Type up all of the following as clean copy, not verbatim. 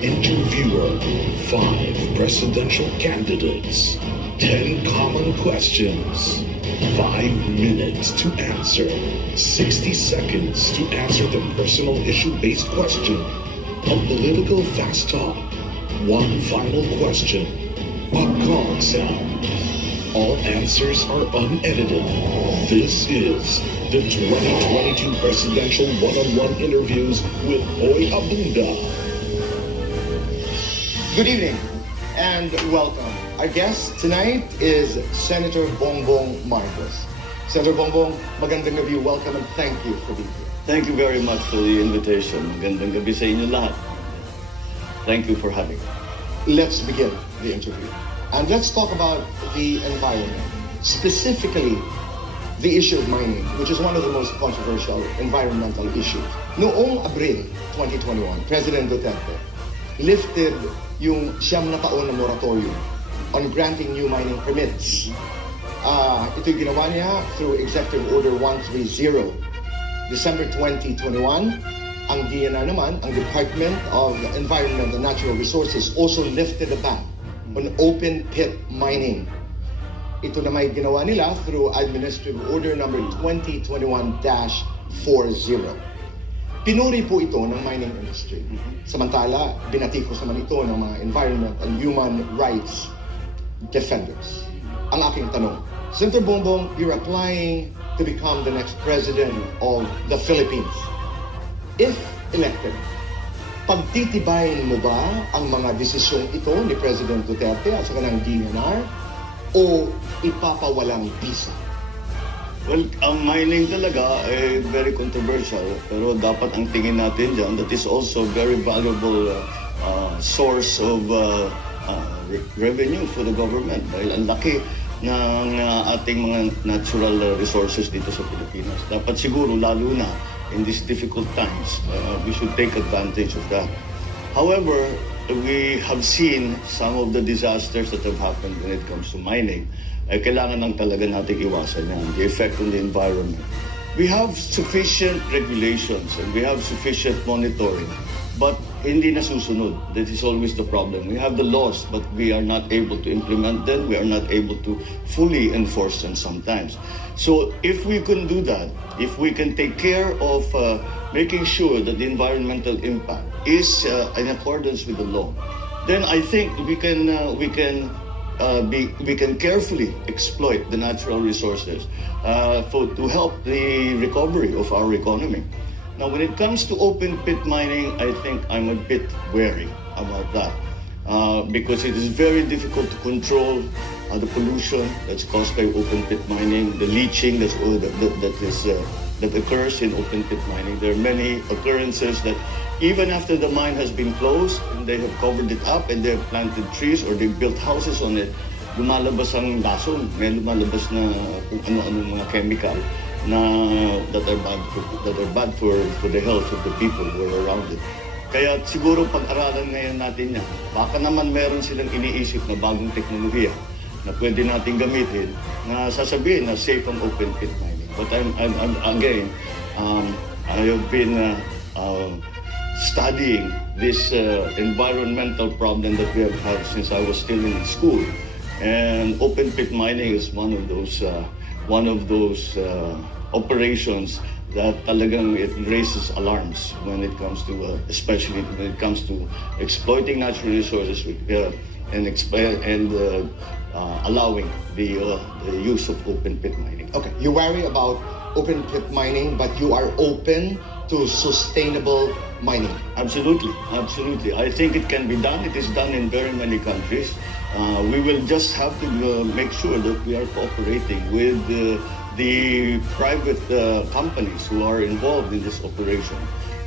Interviewer, 5 presidential candidates, 10 common questions, 5 minutes to answer, 60 seconds to answer the personal issue-based question, a political fast talk, 1 final question, a gong sound. All answers are unedited. This is the 2022 Presidential One-on-One Interviews with Boy Abunda. Good evening and welcome. Our guest tonight is Senator Bongbong Marcos. Senator Bongbong, magandang gabi, welcome and thank you for being here. Thank you very much for the invitation. Magandang gabi sa inyo lahat. Thank you for having me. Let's begin the interview. And let's talk about the environment, specifically the issue of mining, which is one of the most controversial environmental issues. Noong Abril 2021, President Duterte lifted yung 9 na taon na moratorium on granting new mining permits. Ito'y ginawa niya through Executive Order 130. December 2021, ang DNR naman, ang Department of Environment and Natural Resources also lifted a ban on open pit mining. Ito na may ginawa nila through Administrative Order number 2021-40. Pinuri po ito ng mining industry. Samantala, binatikos naman ito ng mga environment and human rights defenders. Ang aking tanong, Senator Bongbong, you're applying to become the next president of the Philippines. If elected, pagtitibayin mo ba ang mga desisyong ito ni President Duterte at sa kanang DNR o ipapawalang bisa? Well, ang mining talaga ay very controversial, pero dapat ang tingin natin dyan, that is also very valuable source of revenue for the government dahil ang laki ng ating mga natural resources dito sa Pilipinas. Dapat siguro, lalo na in these difficult times, we should take advantage of that. However, we have seen some of the disasters that have happened when it comes to mining. Kailangan lang talaga natin iwasan yan, the effect on the environment. We have sufficient regulations and we have sufficient monitoring, but hindi nasusunod. That is always the problem. We have the laws, but we are not able to implement them. We are not able to fully enforce them sometimes. So if we can do that, if we can take care of making sure that the environmental impact is in accordance with the law, then I think we can carefully exploit the natural resources to help the recovery of our economy. Now, when it comes to open pit mining, I think I'm a bit wary about that because it is very difficult to control the pollution that's caused by open pit mining, the leaching that occurs in open pit mining. There are many occurrences that even after the mine has been closed and they have covered it up and they have planted trees or they built houses on it, lumalabas ang lason, may lumalabas na kung ano-ano mga chemical that are bad for the health of the people who are around it. Kaya siguro pag-aralan ngayon natin yan, baka naman meron silang iniisip na bagong teknolohiya na pwede natin gamitin na sasabihin na safe ang open pit mining. But I have been studying this environmental problem that we have had since I was still in school, and open pit mining is one of those operations that talagang it raises alarms when it comes to especially when it comes to exploiting natural resources and allowing the use of open pit mining. Okay, you worry about open pit mining, but you are open to sustainable mining. Absolutely, absolutely. I think it can be done. It is done in very many countries. We will just have to make sure that we are cooperating with the private companies who are involved in this operation.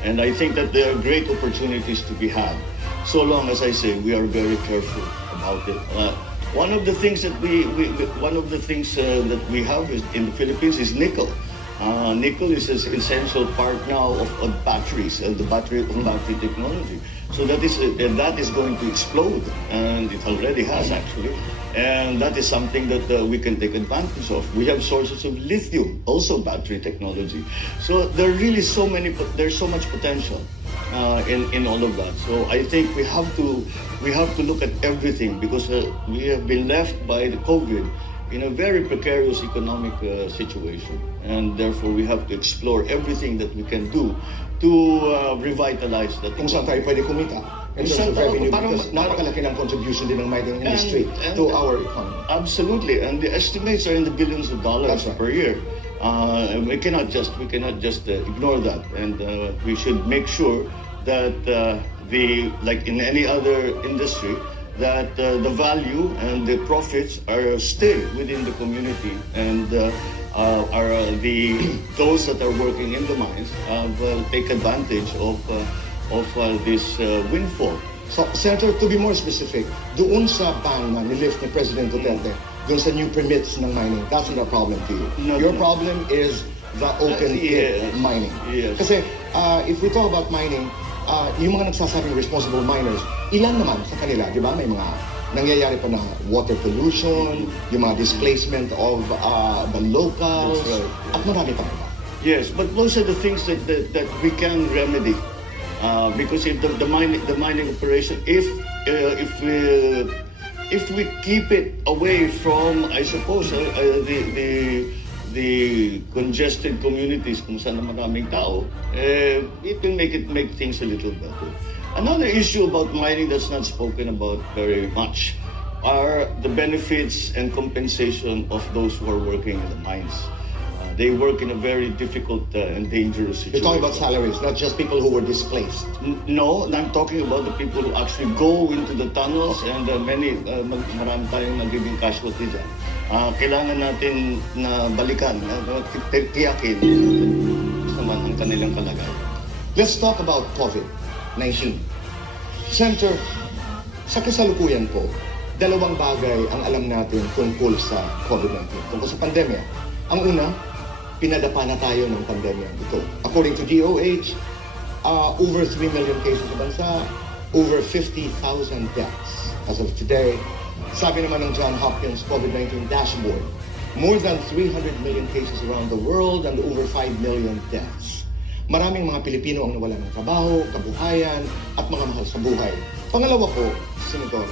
And I think that there are great opportunities to be had, so long as I say we are very careful about it. One of the things that we have in the Philippines is nickel. Nickel is an essential part now of batteries, the battery technology. So that is going to explode, and it already has actually. And that is something that we can take advantage of. We have sources of lithium, also battery technology. So there's so much potential. in all of that. So I think we have to look at everything, because we have been left by the COVID in a very precarious economic situation, and therefore we have to explore everything that we can do to revitalize that. Kung saan tayo pwede kumita in terms of revenue, because napakalaki ng contribution din ng mining industry to our economy. Absolutely, and the estimates are in the billions of dollars per year. We cannot just ignore that, and we should make sure that like in any other industry, that the value and the profits are stay within the community, and those that are working in the mines take advantage of this windfall. So, Senator, to be more specific, doon sa ban na nilift ni President Duterte, doon sa new permits ng mining, that's not a problem to you. Your problem is the open pit mining. Yes. Kasi if we talk about mining, yung mga nagsasabing responsible miners, ilan naman sa kanila, di ba? May mga nangyayari pa na water pollution, yung mga displacement of the locals, at marami pa ba? Yes, but those are the things that we can remedy, because if the mining operation, if we keep it away from, I suppose, the congested communities kung saan maraming tao, it will make things a little better. Another issue about mining that's not spoken about very much are the benefits and compensation of those who are working in the mines. They work in a very difficult and dangerous situation. You're talking about salaries, not just people who were displaced. No, I'm talking about the people who actually go into the tunnels, and marami tayong nagiging casualty dyan. Kailangan natin na balikan, tiyakin naman ang kanilang kalagayan. Let's talk about COVID-19. Senator, sa kasalukuyan po, dalawang bagay ang alam natin tungkol sa COVID-19, tungkol sa pandemya. Ang una, pinadapa na tayo ng pandemya ito. According to DOH, over 3 million cases sa bansa, over 50,000 deaths as of today. Sabi naman ng Johns Hopkins COVID-19 dashboard, more than 300 million cases around the world and over 5 million deaths. Maraming mga Pilipino ang nawala ng trabaho, kabuhayan, at mga mahal sa buhay. Pangalawa po, Senator,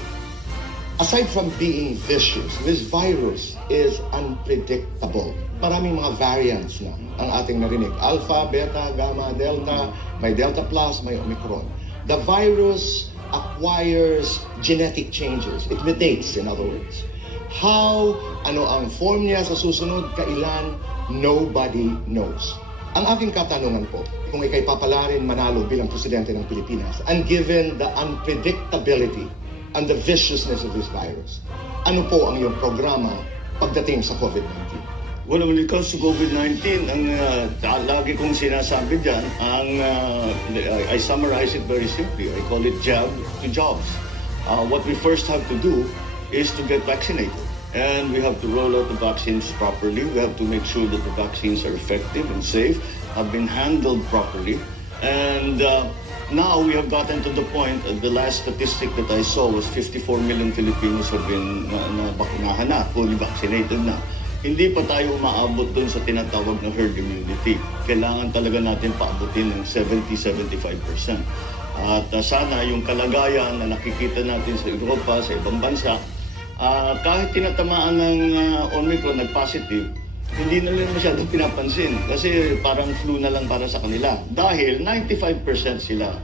aside from being vicious, this virus is unpredictable. Maraming mga variants na ang ating narinig. Alpha, Beta, Gamma, Delta, may Delta Plus, may Omicron. The virus acquires genetic changes. It mutates, in other words. How, ano ang form niya sa susunod, kailan, nobody knows. Ang aking katanungan po, kung ikay papalarin manalo bilang presidente ng Pilipinas, and given the unpredictability and the viciousness of this virus, ano po ang iyong programa pagdating sa COVID-19? Well, when it comes to COVID-19, ang lagi kong sinasabi dyan, I summarize it very simply. I call it jab to jobs. What we first have to do is to get vaccinated. And we have to roll out the vaccines properly. We have to make sure that the vaccines are effective and safe, have been handled properly. And now we have gotten to the point, the last statistic that I saw was 54 million Filipinos have been nabakunahan na, fully vaccinated na. Hindi pa tayo umaabot dun sa tinatawag na herd immunity. Kailangan talaga natin paabutin ng 70-75%. At sana yung kalagayan na nakikita natin sa Europa, sa ibang bansa, kahit tinatamaan ng Omicron, nag-positive, hindi na rin masyadong pinapansin kasi parang flu na lang para sa kanila dahil 95% sila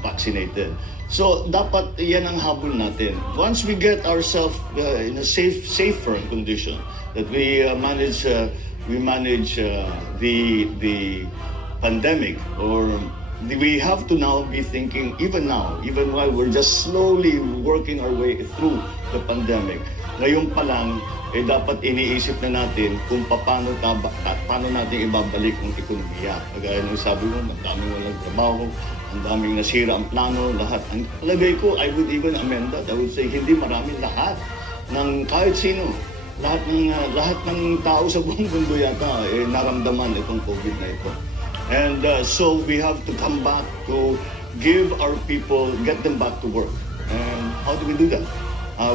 vaccinated. So dapat yan ang habol natin. Once we get ourselves in a safer condition, that we manage the pandemic, or we have to now be thinking, even while we're just slowly working our way through the pandemic, ngayon pa lang, dapat iniisip na natin kung paano natin ibabalik ang ekonomiya. Kagaya ng sabi mo, ang daming walang trabaho, ang daming nasira ang plano, lahat. Ang lagay ko, I would even amend that. I would say, hindi marami lahat ng kahit sino. Lahat ng tao sa buong mundo yata naramdaman itong COVID na ito. And so we have to come back to give our people, get them back to work. And how do we do that?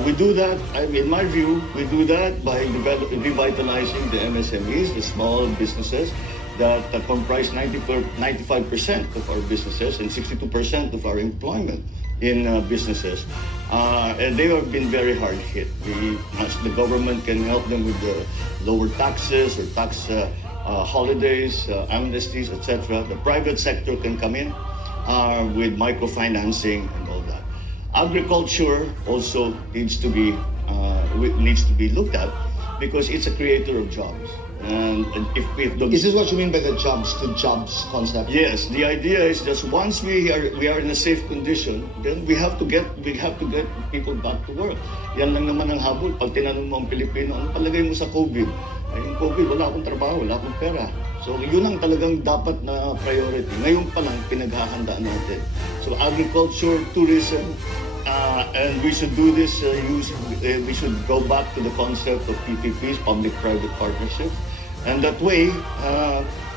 We do that, in my view, we do that by revitalizing the MSMEs, the small businesses, that comprise 95% of our businesses and 62% of our employment in businesses. And they have been very hard hit. The government can help them with the lower taxes or tax holidays, amnesties, etc. The private sector can come in with microfinancing and all that. Agriculture also needs to be looked at because it's a creator of jobs. And if Is this what you mean by the jobs to jobs concept? Yes, the idea is just once we are in a safe condition, then we have to get people back to work. Yan lang naman ang habol. Pag tinanong mo ang Pilipino, ano palagay mo sa COVID? Ay, yung COVID, wala akong trabaho, wala akong pera. So yun ang talagang dapat na priority. Ngayon pa lang pinaghahandaan natin. So agriculture, tourism, and we should do this. We should go back to the concept of PPPs, public-private partnerships, and that way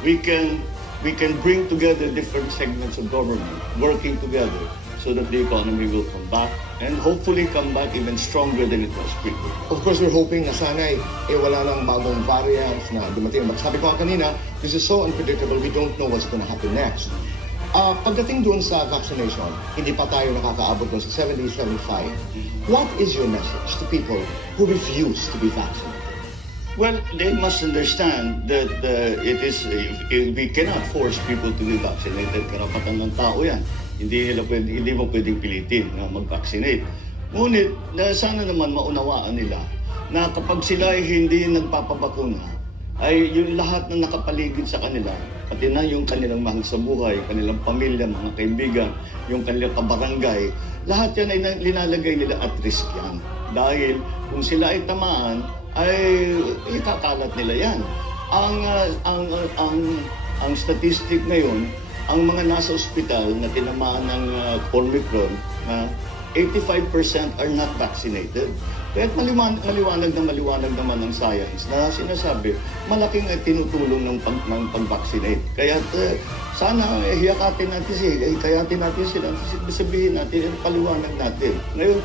we can bring together different segments of government working together so that the economy will come back and hopefully come back even stronger than it was before. Of course, we're hoping na sana wala nang bagong variants na dumating. Sabi ko kanina, this is so unpredictable, we don't know what's going to happen next. Pagdating doon sa vaccination, hindi pa tayo nakakaabot doon sa 70, 75. What is your message to people who refuse to be vaccinated? Well, they must understand that we cannot force people to be vaccinated. Karapatan ng tao yan. Hindi mo pwedeng pilitin na mag-vaccinate. Ngunit, sana naman maunawaan nila na kapag sila ay hindi nagpapabakuna, ay yung lahat na nakapaligid sa kanila, pati na yung kanilang mahal sa buhay, kanilang pamilya, mga kaibigan, yung kanilang kabarangay, lahat yan ay linalagay nila at risk yan. Dahil kung sila ay tamaan, ay ikakalat nila yan. Ang statistic ngayon, ang mga nasa ospital na tinamaan ng Omicron, 85% are not vaccinated. Kaya maliwanag naman ng science na sinasabi, malaking tinutulong ng pag-vaccinate. Kaya sana hiyakatin natin sila, sabihin natin, paliwanag natin. Ngayon,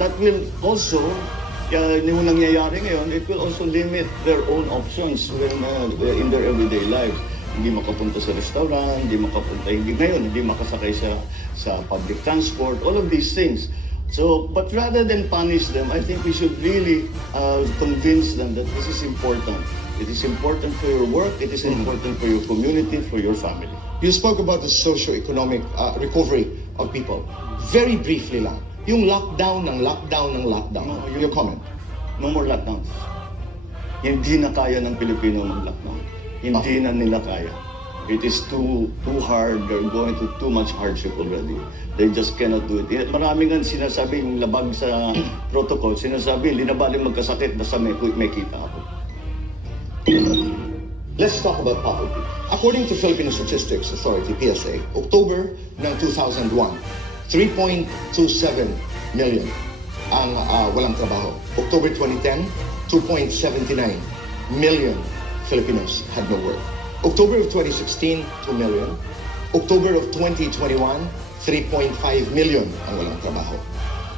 that will also, yung nangyayari ngayon, it will also limit their own options in their everyday lives. Hindi makapunta sa restaurant, hindi makasakay sa public transport, all of these things. So, but rather than punish them, I think we should really convince them that this is important. It is important for your work, it is important for your community, for your family. You spoke about the socio-economic recovery of people. Very briefly lang, yung lockdown. No, your comment? No more lockdowns. Hindi na kaya ng Pilipino mag-lockdown. Hindi na nila kaya. It is too hard. They're going through too much hardship already. They just cannot do it. Maraming nga sinasabi, yung labag sa protocol, sinasabi, hindi na bali magkasakit, basta may kita ako. Let's talk about poverty. According to Filipino Statistics Authority, PSA, October ng 2001, 3.27 million ang walang trabaho. October 2010, 2.79 million Filipinos had no work. October of 2016, 2 million. October of 2021, 3.5 million ang walang trabaho.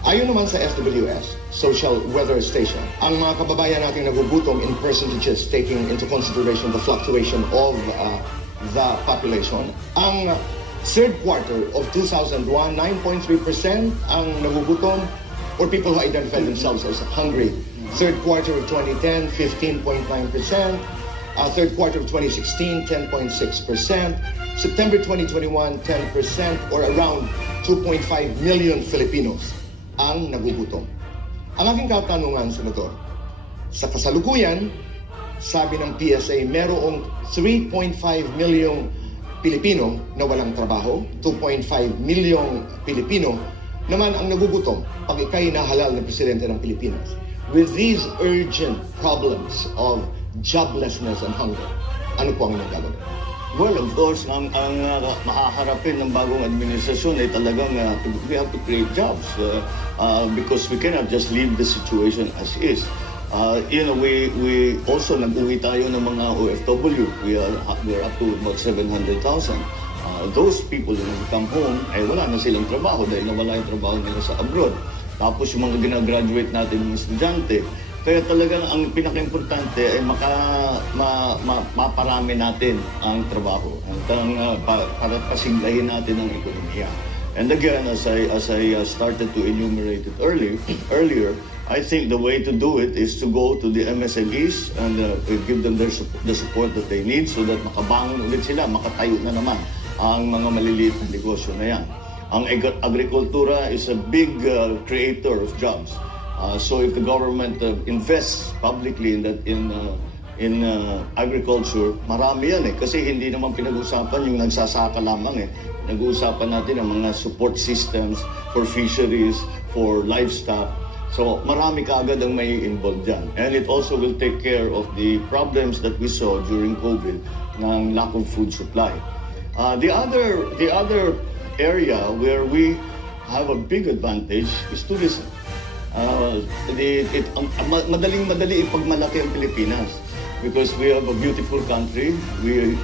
Ayon naman sa SWS, Social Weather Station, ang mga kababayan nating nagugutom in percentages taking into consideration the fluctuation of the population, ang third quarter of 2001, 9.3% ang nagugutom or people who identify themselves as hungry. Third quarter of 2010, 15.9%. Third quarter of 2016, 10.6%. September 2021, 10% or around 2.5 million Filipinos ang nagugutom. Ang aking katanungan, Senador, sa kasalukuyan, sabi ng PSA, merong 3.5 million Pilipino na walang trabaho, 2.5 million Pilipino naman ang nagugutom pag ikay nahalal ng presidente ng Pilipinas. With these urgent problems of joblessness and hunger, ano po ang inyong gagawin? Well, of course, ang mahaharapin ng bagong administrasyon ay talagang we have to create jobs because we cannot just leave the situation as is. We also nag-uwi tayo ng mga OFW. We're up to about 700,000. Those people who have come home, ay wala na silang trabaho dahil nawala yung trabaho nila sa abroad. Tapos yung mga gina-graduate natin ng estudyante, Kaya talagang ang pinaka-importante ay maparami natin ang trabaho at para pasiglahin natin ang ekonomiya. And again, as I started to enumerate it earlier, I think the way to do it is to go to the MSMEs and give them the support that they need so that makabangon ulit sila, makatayo na naman ang mga maliliit na negosyo na yan. Ang agrikultura is a big creator of jobs. So if the government invests publicly in agriculture, marami yan eh. Kasi hindi naman pinag-usapan yung nagsasaka lamang eh. Nag-uusapan natin ang mga support systems for fisheries, for livestock. So marami kaagad ang may involved dyan. And it also will take care of the problems that we saw during COVID ng lack of food supply. The other area where we have a big advantage is tourism. Madaling ipagmalaki ang Pilipinas because we have a beautiful country. We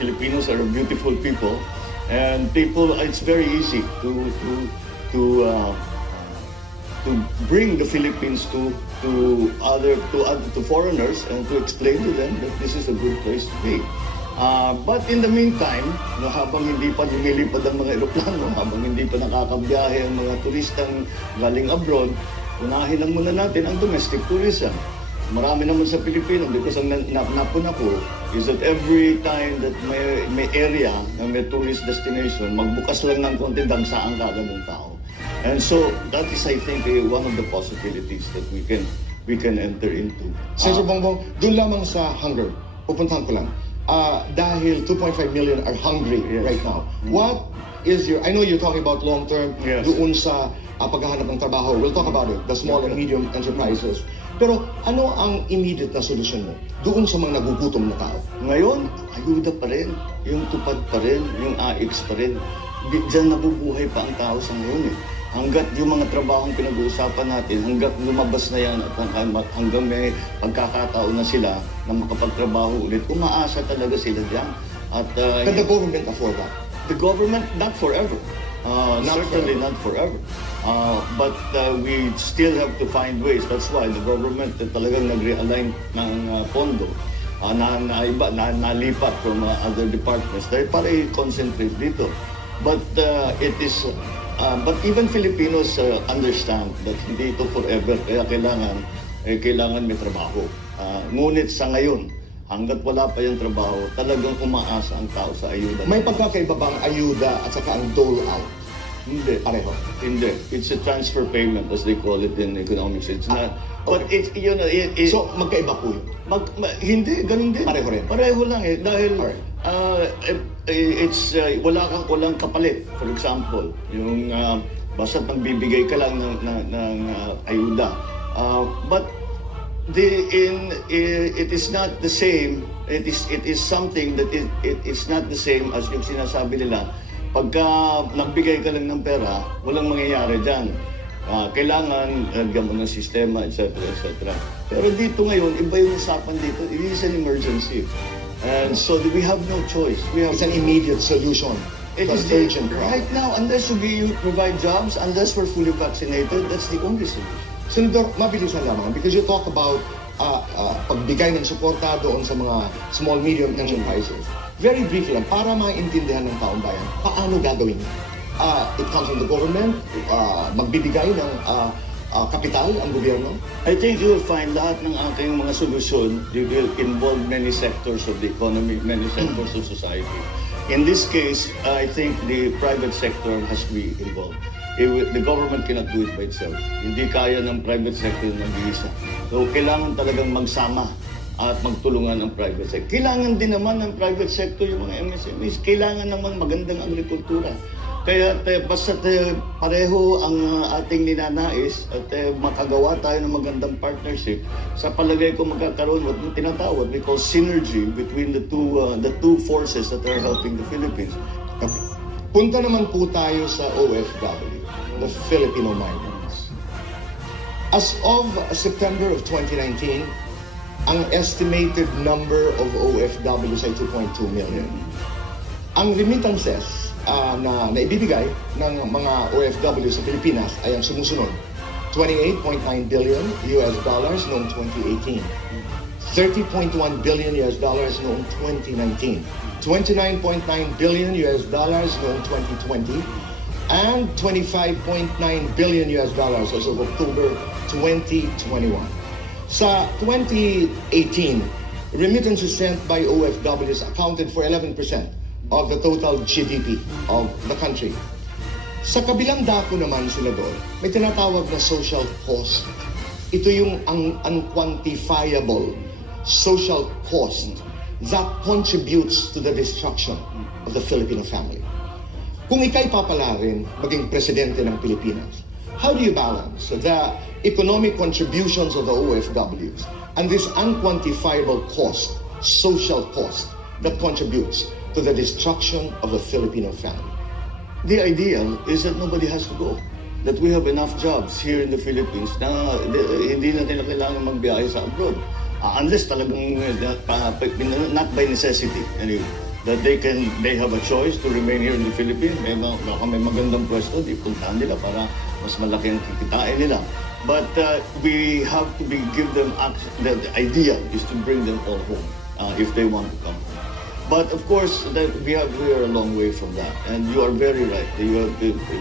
Filipinos are a beautiful people, and it's very easy to bring the Philippines to foreigners and to explain to them that this is a good place to be. But in the meantime, habang hindi pa lumilipad ang mga eroplano, habang hindi pa nakakabiyahe ang mga turistang galing abroad, unahin lang muna natin ang domestic tourism. Marami naman sa Pilipino because ang napuna ko is that every time that may area na may tourist destination, magbukas lang ng konti, dagsaan kaagad ng tao. And so that is, I think, one of the possibilities that we can enter into. Senator Bongbong, doon lamang sa hunger, pupuntahan ko lang. Dahil 2.5 million are hungry right now. What is I know you're talking about long-term, doon sa paghahanap ng trabaho. We'll talk about it, the small and medium enterprises. Pero ano ang immediate na solusyon mo doon sa mga nagugutom na tao? Ngayon, ayuda pa rin, yung tupad pa rin, yung AX pa rin. Diyan nabubuhay pa ang tao sa ngayon eh. Hanggat yung mga trabahong pinag-uusapan natin, hanggat lumabas na yan at hanggang may pagkakataon na sila na makapagtrabaho ulit, umaasa talaga sila dyan. Can the government afford that? The government, not forever. Certainly not forever. But we still have to find ways. That's why the government talagang nag-realign ng pondo nalipat from other departments dahil para i-concentrate dito. But but even Filipinos understand that hindi ito forever, kaya kailangan may trabaho. Ngunit sa ngayon, hanggat wala pa yung trabaho, talagang umaasa ang tao sa ayuda. May pagkakaiba bang ayuda at saka ang dole out? Hindi. Pareho? Hindi. It's a transfer payment as they call it in economics. It's not. But it's, so magkaiba po yun? Hindi, ganun din. Pareho rin? Pareho lang eh. Dahil walang kapalit. For example, yung basta nagbibigay ka lang ng ayuda. But it is not the same. It is something that it is not the same as yung sinasabi nila. Pagka nagbigay ka lang ng pera, walang mangyayari dyan. Kailangan lagyan mo ng sistema, etc. etc. Pero dito ngayon, iba yung usapan dito. It is an emergency. And so we have no choice. It's an immediate solution. It is urgent. Right now, unless you provide jobs, unless we're fully vaccinated, that's the only solution. Senador, mabilisan lamang because you talk about pagbigay ng suporta doon sa mga small, medium enterprises. Very briefly lang, para maintindihan ng taong bayan, paano gagawin? It comes from the government, magbibigay ng kapital ang gobyerno? I think you will find lahat ng ating mga solusyon, they will involve many sectors of the economy, many sectors of society. In this case, I think the private sector has to be involved. The government cannot do it by itself. Hindi kaya ng private sector na mag-iisa. So, kailangan talagang magsama at magtulungan ang private sector. Kailangan din naman ng private sector yung mga MSMEs. Kailangan naman magandang agrikultura. Kaya basta pareho ang ating ninanais at makagawa tayo ng magandang partnership, sa palagay ko magkakaroon what tinatawag we call synergy between the two forces that are helping the Philippines. Okay. Punta naman po tayo sa OFW, the Filipino migrants. As of September of 2019, ang estimated number of OFWs ay 2.2 million. Ang remittances na naibibigay ng mga OFW sa Pilipinas ay ang sumusunod. 28.9 billion US dollars noong 2018. 30.1 billion US dollars noong 2019. 29.9 billion US dollars noong 2020. And 25.9 billion US dollars as of October 2021. Sa 2018, remittances sent by OFWs accounted for 11% of the total GDP of the country. Sa kabilang dako naman, Senador, may tinatawag na social cost. Ito yung unquantifiable social cost that contributes to the destruction of the Filipino family. Kung ika'y papalarin maging presidente ng Pilipinas, how do you balance the economic contributions of the OFWs and this unquantifiable cost, social cost, that contributes to the destruction of the Filipino family? The ideal is that nobody has to go. That we have enough jobs here in the Philippines na hindi natin kailangan magbiyahe sa abroad. Unless talagang not by necessity anyway. That they have a choice to remain here in the Philippines. May magandang pwesto, di puntahan nila para mas malaki ang kikitain nila. But we have to give them access. The idea is to bring them all home if they want to come home. But of course, we are a long way from that. And you are very right.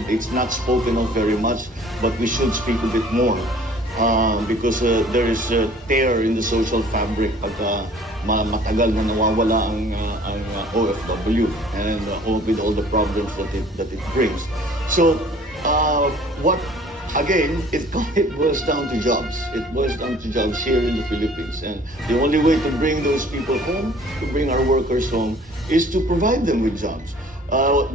It's not spoken of very much, but we should speak of it more. Because there is a tear in the social fabric pagka matagal na nawawala ang OFW and with all the problems that it brings. So it boils down to jobs. It boils down to jobs here in the Philippines. And the only way to bring those people home, to bring our workers home, is to provide them with jobs.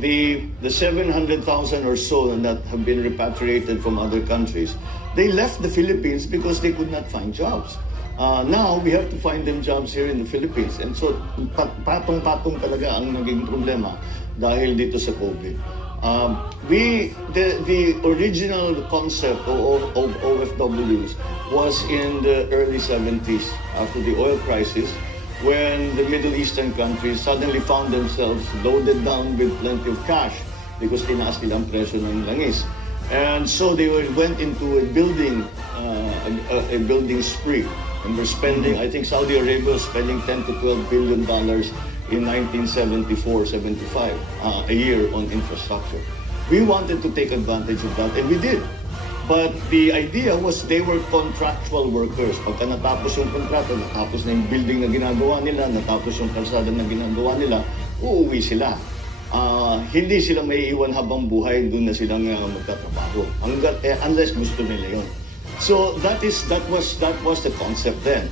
The 700,000 or so that have been repatriated from other countries, they left the Philippines because they could not find jobs. Now, we have to find them jobs here in the Philippines. And so, patong-patong talaga ang naging problema dahil dito sa COVID. The original concept of OFWs was in the early 70s after the oil crisis, when the Middle Eastern countries suddenly found themselves loaded down with plenty of cash because tinaas nila ang presyo ng langis. And so they went into a building spree. And we're spending, I think Saudi Arabia was spending $10 to $12 billion in 1974-75 a year on infrastructure. We wanted to take advantage of that, and we did. But the idea was they were contractual workers. Pagka natapos yung kontrata, natapos na yung building na ginagawa nila, natapos yung kalsada na ginagawa nila, uuwi sila. Hindi sila may iwan habang buhay, doon na silang magtatrabaho. Unless gusto nila yun. So that was the concept then.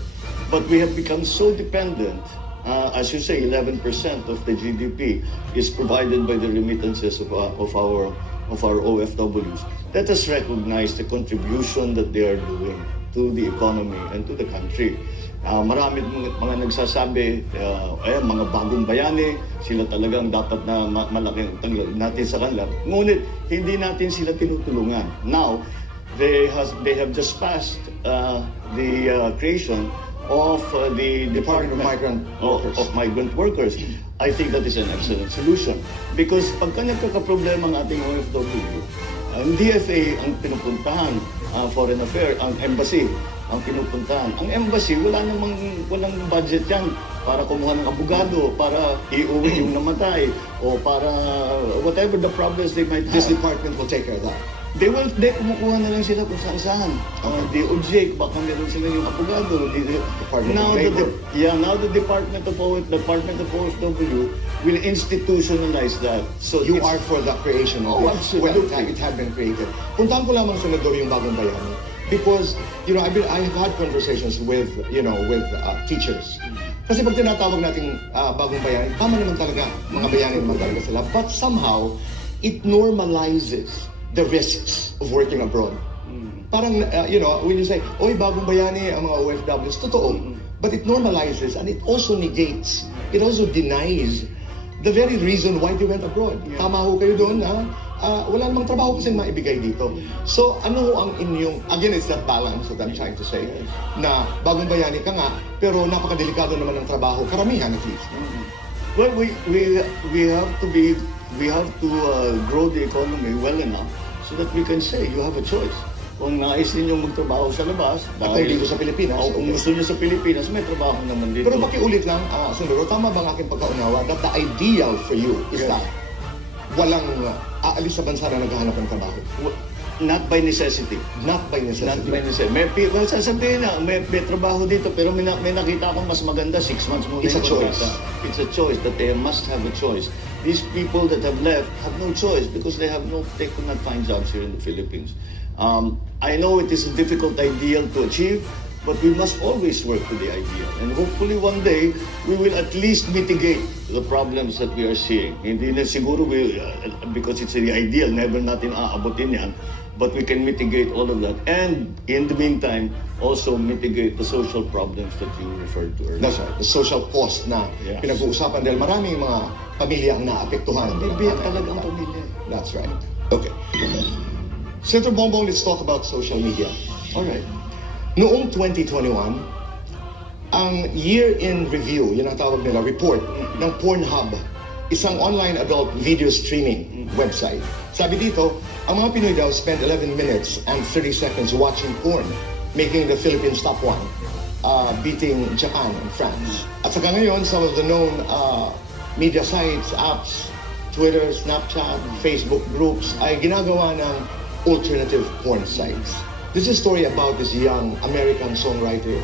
But we have become so dependent. As you say, 11% of the GDP is provided by the remittances of our OFWs. Let us recognize the contribution that they are doing to the economy and to the country. Marami mga nagsasabi, mga bagong bayani, sila talagang dapat na malaking utang natin sa kanila. Ngunit hindi natin sila tinutulungan. Now, they have just passed the creation of the Department of Migrant Workers. I think that is an excellent solution. Because pagka nagkakaproblema ang ating OFW, ang DFA ang pinupuntahan, Foreign Affairs, ang Embassy ang pinupuntahan. Ang Embassy, walang budget yan para kumuha ng abogado, para iuwi yung namatay, o para whatever the problems they might have. This department will take care of that. They kumukuha na lang sila kung saan-saan. DOJ, baka meron sila yung abogado. Now the Department of OFW will institutionalize that. So you are for the creation of it. Absolutely. Well, it had been created. Puntahan ko lamang, Senador, yung Bagong Bayani. Because, I have had conversations with teachers. Kasi pag tinatawag nating Bagong Bayani, tama naman talaga, mga bayani naman talaga sila. But somehow, it normalizes the risks of working abroad. Parang, when you say, oy, Bagong Bayani, ang mga OFWs, totoo. But it normalizes and it also negates, it also denies the very reason why they went abroad. Yeah. Tama ho kayo doon, wala namang trabaho kasi maibigay dito. So, ano ho ang inyong, again, it's that balance that I'm trying to say, na Bagong Bayani ka nga, pero napakadelikado naman ng trabaho, karamihan at least. Well, we have to grow the economy well enough so that we can say you have a choice. Kung nais ninyong magtrabaho sa labas, At kung dito sa Pilipinas, o kung gusto niyo sa Pilipinas, may trabaho naman dito. Pero pakiulit lang, Senador, tama ba ang aking pagkaunawa that the ideal for you is Yes. that walang aalis sa bansa na naghahanap ng trabaho? Not by necessity. Not by necessity. Not by necessity. Well, sasabihin na, may trabaho dito, pero may nakita akong mas maganda, 6 months muna. It's a yung choice. kontrata. It's a choice that they must have a choice. These people that have left have no choice because they could not find jobs here in the Philippines. I know it is a difficult ideal to achieve, but we must always work to the ideal. And hopefully one day, we will at least mitigate the problems that we are seeing. Hindi na siguro, because it's the ideal, never natin aabutin yan, but we can mitigate all of that. And in the meantime, also mitigate the social problems that you referred to earlier. That's right. The social cost na Yes. pinag-uusapan dahil maraming mga pamilya ang naapektuhan. Bibiyak talaga ang pamilya. That's right. Okay. Senator Bongbong, let's talk about social media. All right. Noong 2021, ang year in review, yun ang tawag nila, report ng Pornhub, isang online adult video streaming website. Sabi dito, ang mga Pinoy daw spend 11 minutes and 30 seconds watching porn, making the Philippines top 1, beating Japan and France. At saka ngayon, some of the known media sites, apps, Twitter, Snapchat, Facebook groups ay ginagawa ng alternative porn sites. This is a story about this young American songwriter,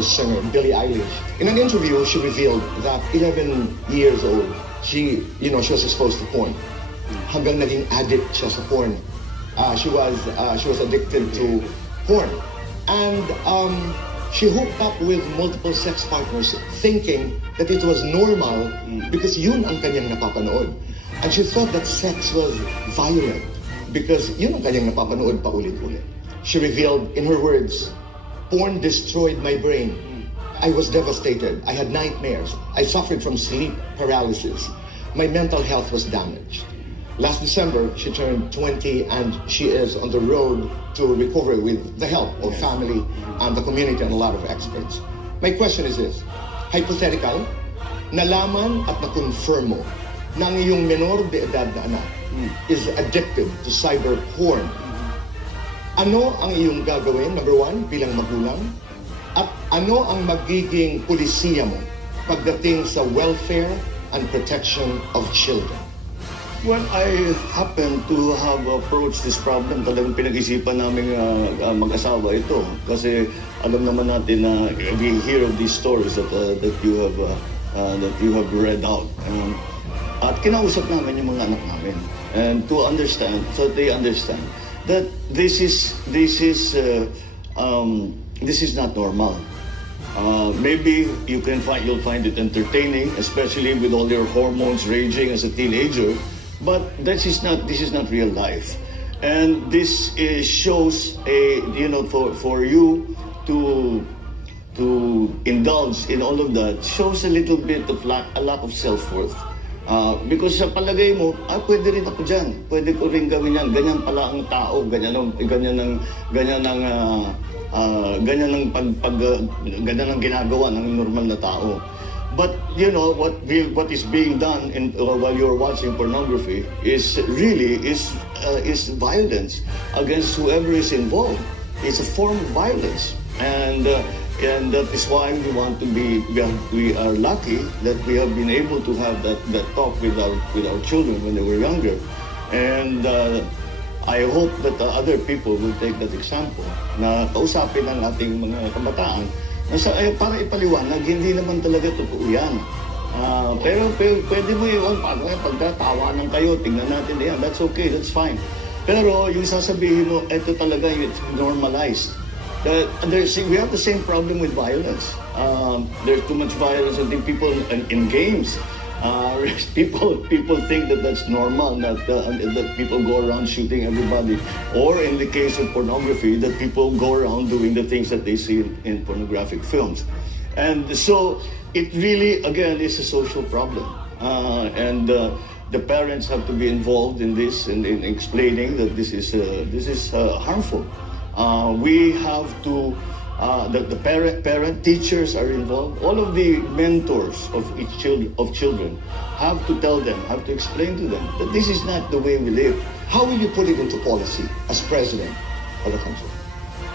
singer, Billie Eilish. In an interview, she revealed that 11 years old, she was exposed to porn. Hanggang naging addict siya sa porn. She was addicted to porn. And she hooked up with multiple sex partners thinking that it was normal because yun ang kanyang napapanood. And she thought that sex was violent because yun ang kanyang napapanood paulit-ulit. She revealed in her words, "Porn destroyed my brain. I was devastated. I had nightmares. I suffered from sleep paralysis. My mental health was damaged." Last December, she turned 20 and she is on the road to recovery with the help of family and the community and a lot of experts. My question is this, hypothetical, nalaman at na-confirm mo na ang iyong menor de edad na anak is addicted to cyber porn. Ano ang iyong gagawin, number one, bilang magulang? At ano ang magiging pulisiya mo pagdating sa welfare and protection of children? When I happen to have approached this problem, talagang pinag-isipan namin mag-asawa ito. Kasi alam naman natin na we hear of these stories that you have read out. At kinausap namin yung mga anak namin. And to understand, so they understand that this is not normal. Maybe you'll find it entertaining, especially with all your hormones raging as a teenager. But this is not real life, and this shows for you to indulge in all of that shows a little bit of a lack of self-worth. Because sa palagay mo, pwede rin ako dyan. Pwede ko rin gawin yan. Ganyan pala ang tao. Ganyan ang ginagawa ng normal na tao. But what is being done while you're watching pornography is violence against whoever is involved. It's a form of violence, and that is why we are lucky that we have been able to have that talk with our children when they were younger, and I hope that other people will take that example na kausapin ang ating mga kabataan para ipaliwanag, hindi naman talaga totoo yan. Pero pwede mo yung pagtatawanan kayo, tingnan natin yan, that's okay, that's fine. Pero yung sasabihin mo, eto talaga, it's normalized. We have the same problem with violence. There's too much violence. I think people in games, people think that that's normal, that people go around shooting everybody, or in the case of pornography, that people go around doing the things that they see in pornographic films. And so it really, again, is a social problem, and the parents have to be involved in this and in explaining that this is harmful. We have to. The parent teachers are involved. All of the mentors of children have to tell them, have to explain to them that this is not the way we live. How will you put it into policy as president of the country?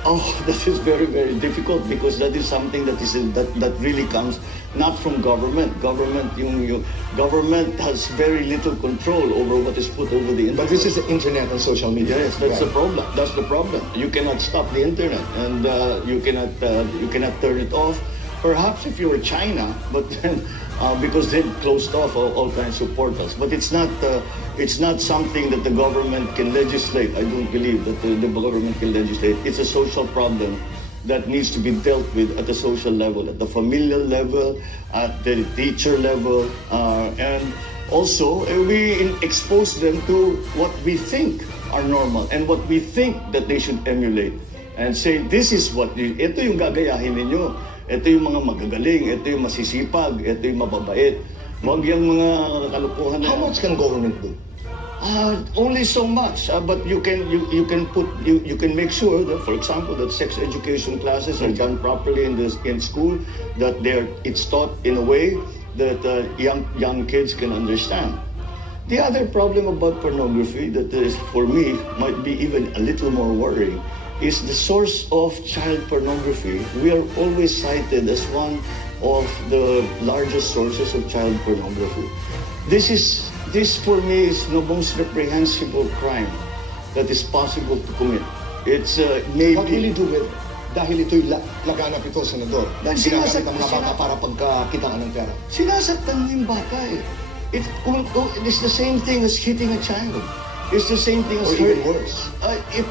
Oh, that is very, very difficult because that is something that really comes not from government. Government has very little control over what is put over the internet. But this is the internet and social media. Yes, that's right? the problem. That's the problem. You cannot stop the internet, and you cannot turn it off. Perhaps if you were China, but then because they've closed off all kinds of portals. But it's not something that the government can legislate. I don't believe that the government can legislate. It's a social problem that needs to be dealt with at the social level, at the familial level, at the teacher level, and also we expose them to what we think are normal and what we think that they should emulate, and say, this is what, ito yung gagayahin ninyo. Ito yung mga magagaling, ito yung masisipag, ito yung mababait. Huwag yung mga kalukuhan na... How much can government do? Only so much, but you can make sure that, for example, that sex education classes are done properly in school, that it's taught in a way that young kids can understand. The other problem about pornography that is, for me, might be even a little more worrying, is the source of child pornography. We are always cited as one of the largest sources of child pornography. This for me is the most reprehensible crime that is possible to commit. It's maybe... What will you do with, dahil ito'y laganap ito, Senador, ginagamit ang mga bata para pagkakitaan ng pera? Sinasaktan mo yung bata eh. It's the same thing as hitting a child. It's the same thing as... Or even worse.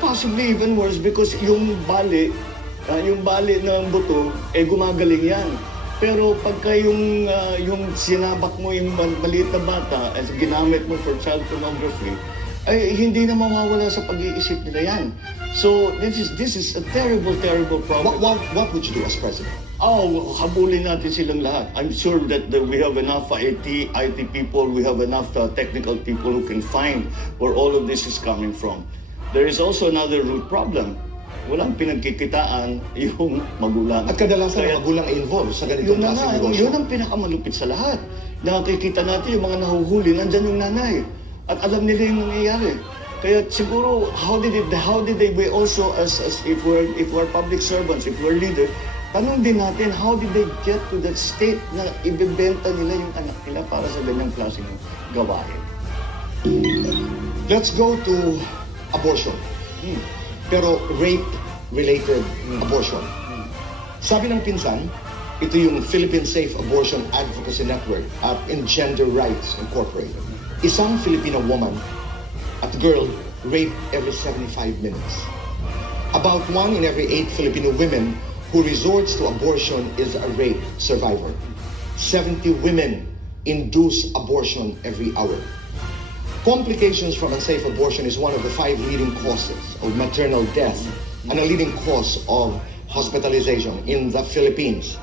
Possibly even worse because yung bali ng buto, gumagaling yan. Pero pagka yung sinabak mo yung maliit na bata as ginamit mo for child pornography, ay hindi na mawawala sa pag-iisip nila yan. So this is a terrible problem. What would you do as president? Habulin natin silang lahat. I'm sure that we have enough IT people, we have enough technical people who can find where all of this is coming from. There is also another root problem. Walang pinagkikitaan yung magulang. At kadalasan ang magulang ay involved sa ganitong klaseng negosyo. Yun ang pinakamalupit sa lahat. Nakikita natin yung mga nahuhuli, nandyan yung nanay. At alam nila yung nangyayari. Kaya siguro, how did they, we also, as if we're public servants, if we're leader, tanong din natin, how did they get to that state na ibebenta nila yung anak nila para sa ganyang klaseng gawain? Let's go to abortion. Pero rape-related abortion. Sabi ng pinsan, ito yung Philippine Safe Abortion Advocacy Network at Gender Rights Incorporated. Isang Filipino woman at girl raped every 75 minutes. About 1 in every 8 Filipino women who resorts to abortion is a rape survivor. 70 women induce abortion every hour. Complications from unsafe abortion is one of the 5 leading causes of maternal death and a leading cause of hospitalization in the Philippines.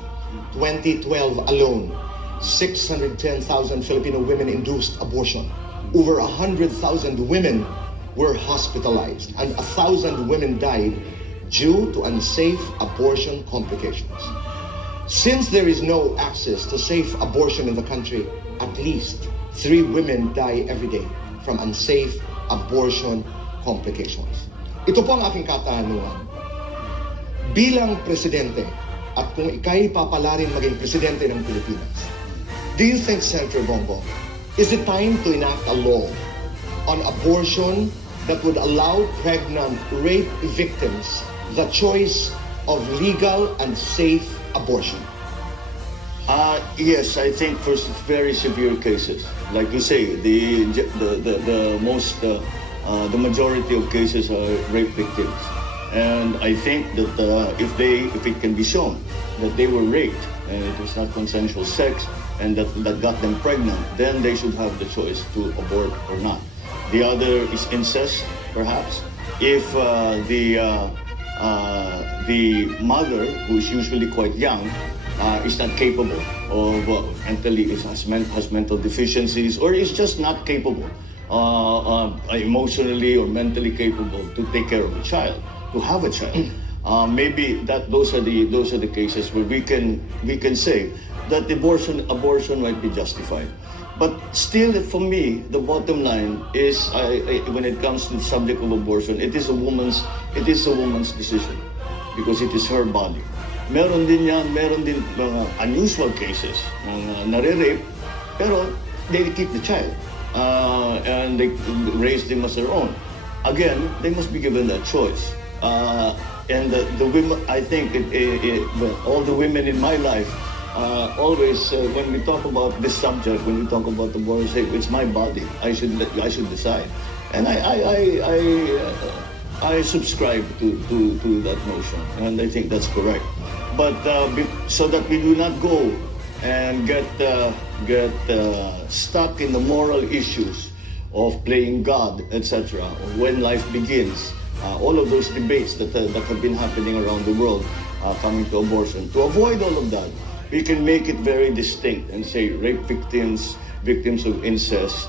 2012 alone, 610,000 Filipino women induced abortion. Over 100,000 women were hospitalized and 1,000 women died due to unsafe abortion complications. Since there is no access to safe abortion in the country, at least 3 women die every day from unsafe abortion complications. Ito po ang aking katanungan. Bilang presidente, at kung ika'y papalarin maging presidente ng Pilipinas, do you think, Senator Bongo, is it time to enact a law on abortion that would allow pregnant rape victims the choice of legal and safe abortion? Yes, I think for very severe cases, like you say, the majority of cases are rape victims, and I think that if it can be shown that they were raped and it was not consensual sex and that got them pregnant, then they should have the choice to abort or not. The other is incest, perhaps. If the mother, who is usually quite young, is not capable of has mental deficiencies, or is just not capable, emotionally or mentally capable to take care of a child, to have a child. Maybe those are the cases where we can say that abortion might be justified. But still, for me, the bottom line is, when it comes to the subject of abortion, it is a woman's it is a woman's decision because it is her body. Meron din mga unusual cases ng nare-rape, pero they keep the child and they raise them as their own. Again, they must be given that choice. And the women, I think, all the women in my life, always when we talk about this subject, when we talk about the boy, say it's my body. I should decide, and I subscribe to that notion, and I think that's correct. But so that we do not go and get stuck in the moral issues of playing God, etc. When life begins, all of those debates that have been happening around the world coming to abortion. To avoid all of that, we can make it very distinct and say rape victims, victims of incest.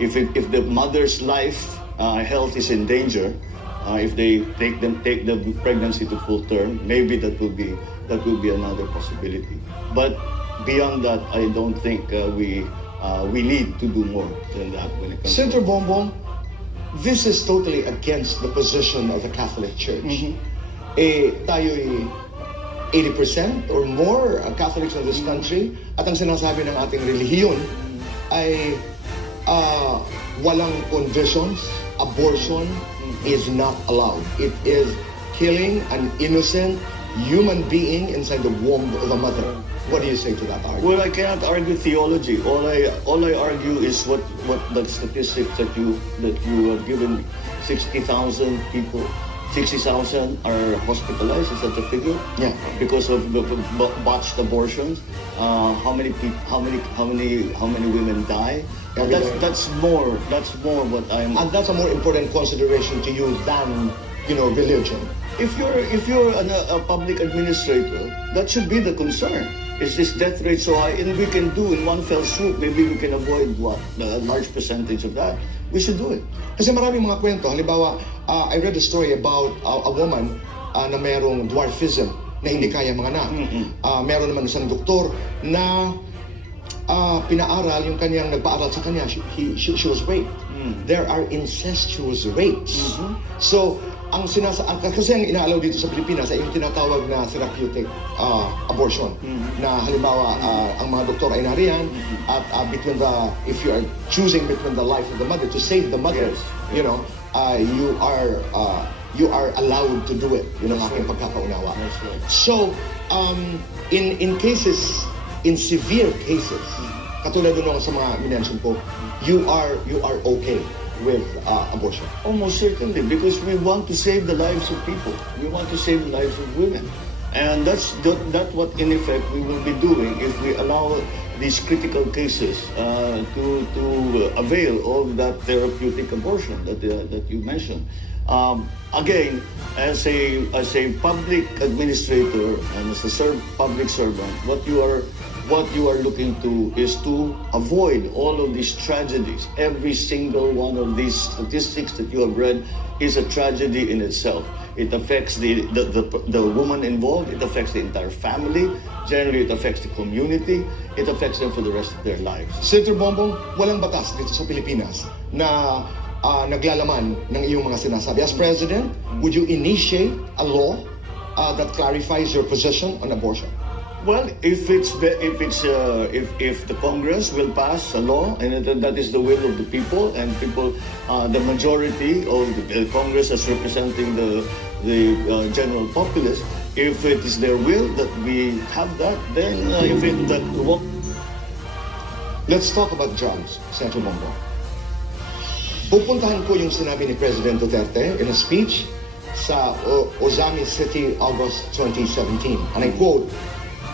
If the mother's life, health is in danger, if they take the pregnancy to full term, maybe that will be another possibility. But beyond that, I don't think we need to do more than that when it comes. Senator Bongbong, this is totally against the position of the Catholic Church. Tayo'y 80% or more Catholics in this country, at ang sinasabi ng ating relihiyon ay walang conditions, abortion is not allowed. It is killing an innocent human being inside the womb of a mother. What do you say to that argument? Well, I cannot argue theology. All I argue is what the statistics that you have given me. 60,000 people, 60,000 are hospitalized. Is that the figure? Yeah. Because of botched abortions. How many women die? That's more what I'm. And that's a more important consideration to you than, religion. If you're a public administrator, that should be the concern. Is this death rate so high? And we can do in one fell swoop, maybe we can avoid a large percentage of that. We should do it. Kasi maraming mga kwento. Halimbawa, I read a story about a woman na mayroong dwarfism na hindi kaya mga anak. Meron naman isang doktor na pinaaral yung kanyang nagpaaral sa kanya. She was raped. There are incestuous rapes. So, kasi ang inaalaw dito sa Pilipinas ay yung tinatawag na therapeutic abortion. Na halimbawa, ang mga doktor ay nariyan at if you are choosing between the life of the mother to save the mother, you are allowed to do it. Yun ang aking pagkakaunawa. So, in cases, in severe cases, katulad nung sa mga minention ko, you are okay with abortion? Almost certainly, because we want to save the lives of people. We want to save the lives of women. And that's what, in effect, we will be doing if we allow these critical cases to avail of that therapeutic abortion that you mentioned. Again, as a public administrator and as a public servant, what you are looking to is to avoid all of these tragedies. Every single one of these statistics that you have read is a tragedy in itself. It affects the woman involved, it affects the entire family, generally it affects the community, it affects them for the rest of their lives. Senator Bongbong, walang batas dito sa Pilipinas na naglalaman ng iyong mga sinasabi. As President, would you initiate a law that clarifies your position on abortion? Well, if the Congress will pass a law and that is the will of the people, and the majority of the Congress as representing the general populace, if it is their will that we have that, then Let's talk about drugs, Senator Bongbong. Pupuntahan ko yung sinabi ni President Duterte in a speech sa Ozami City, August 2017, and I quote,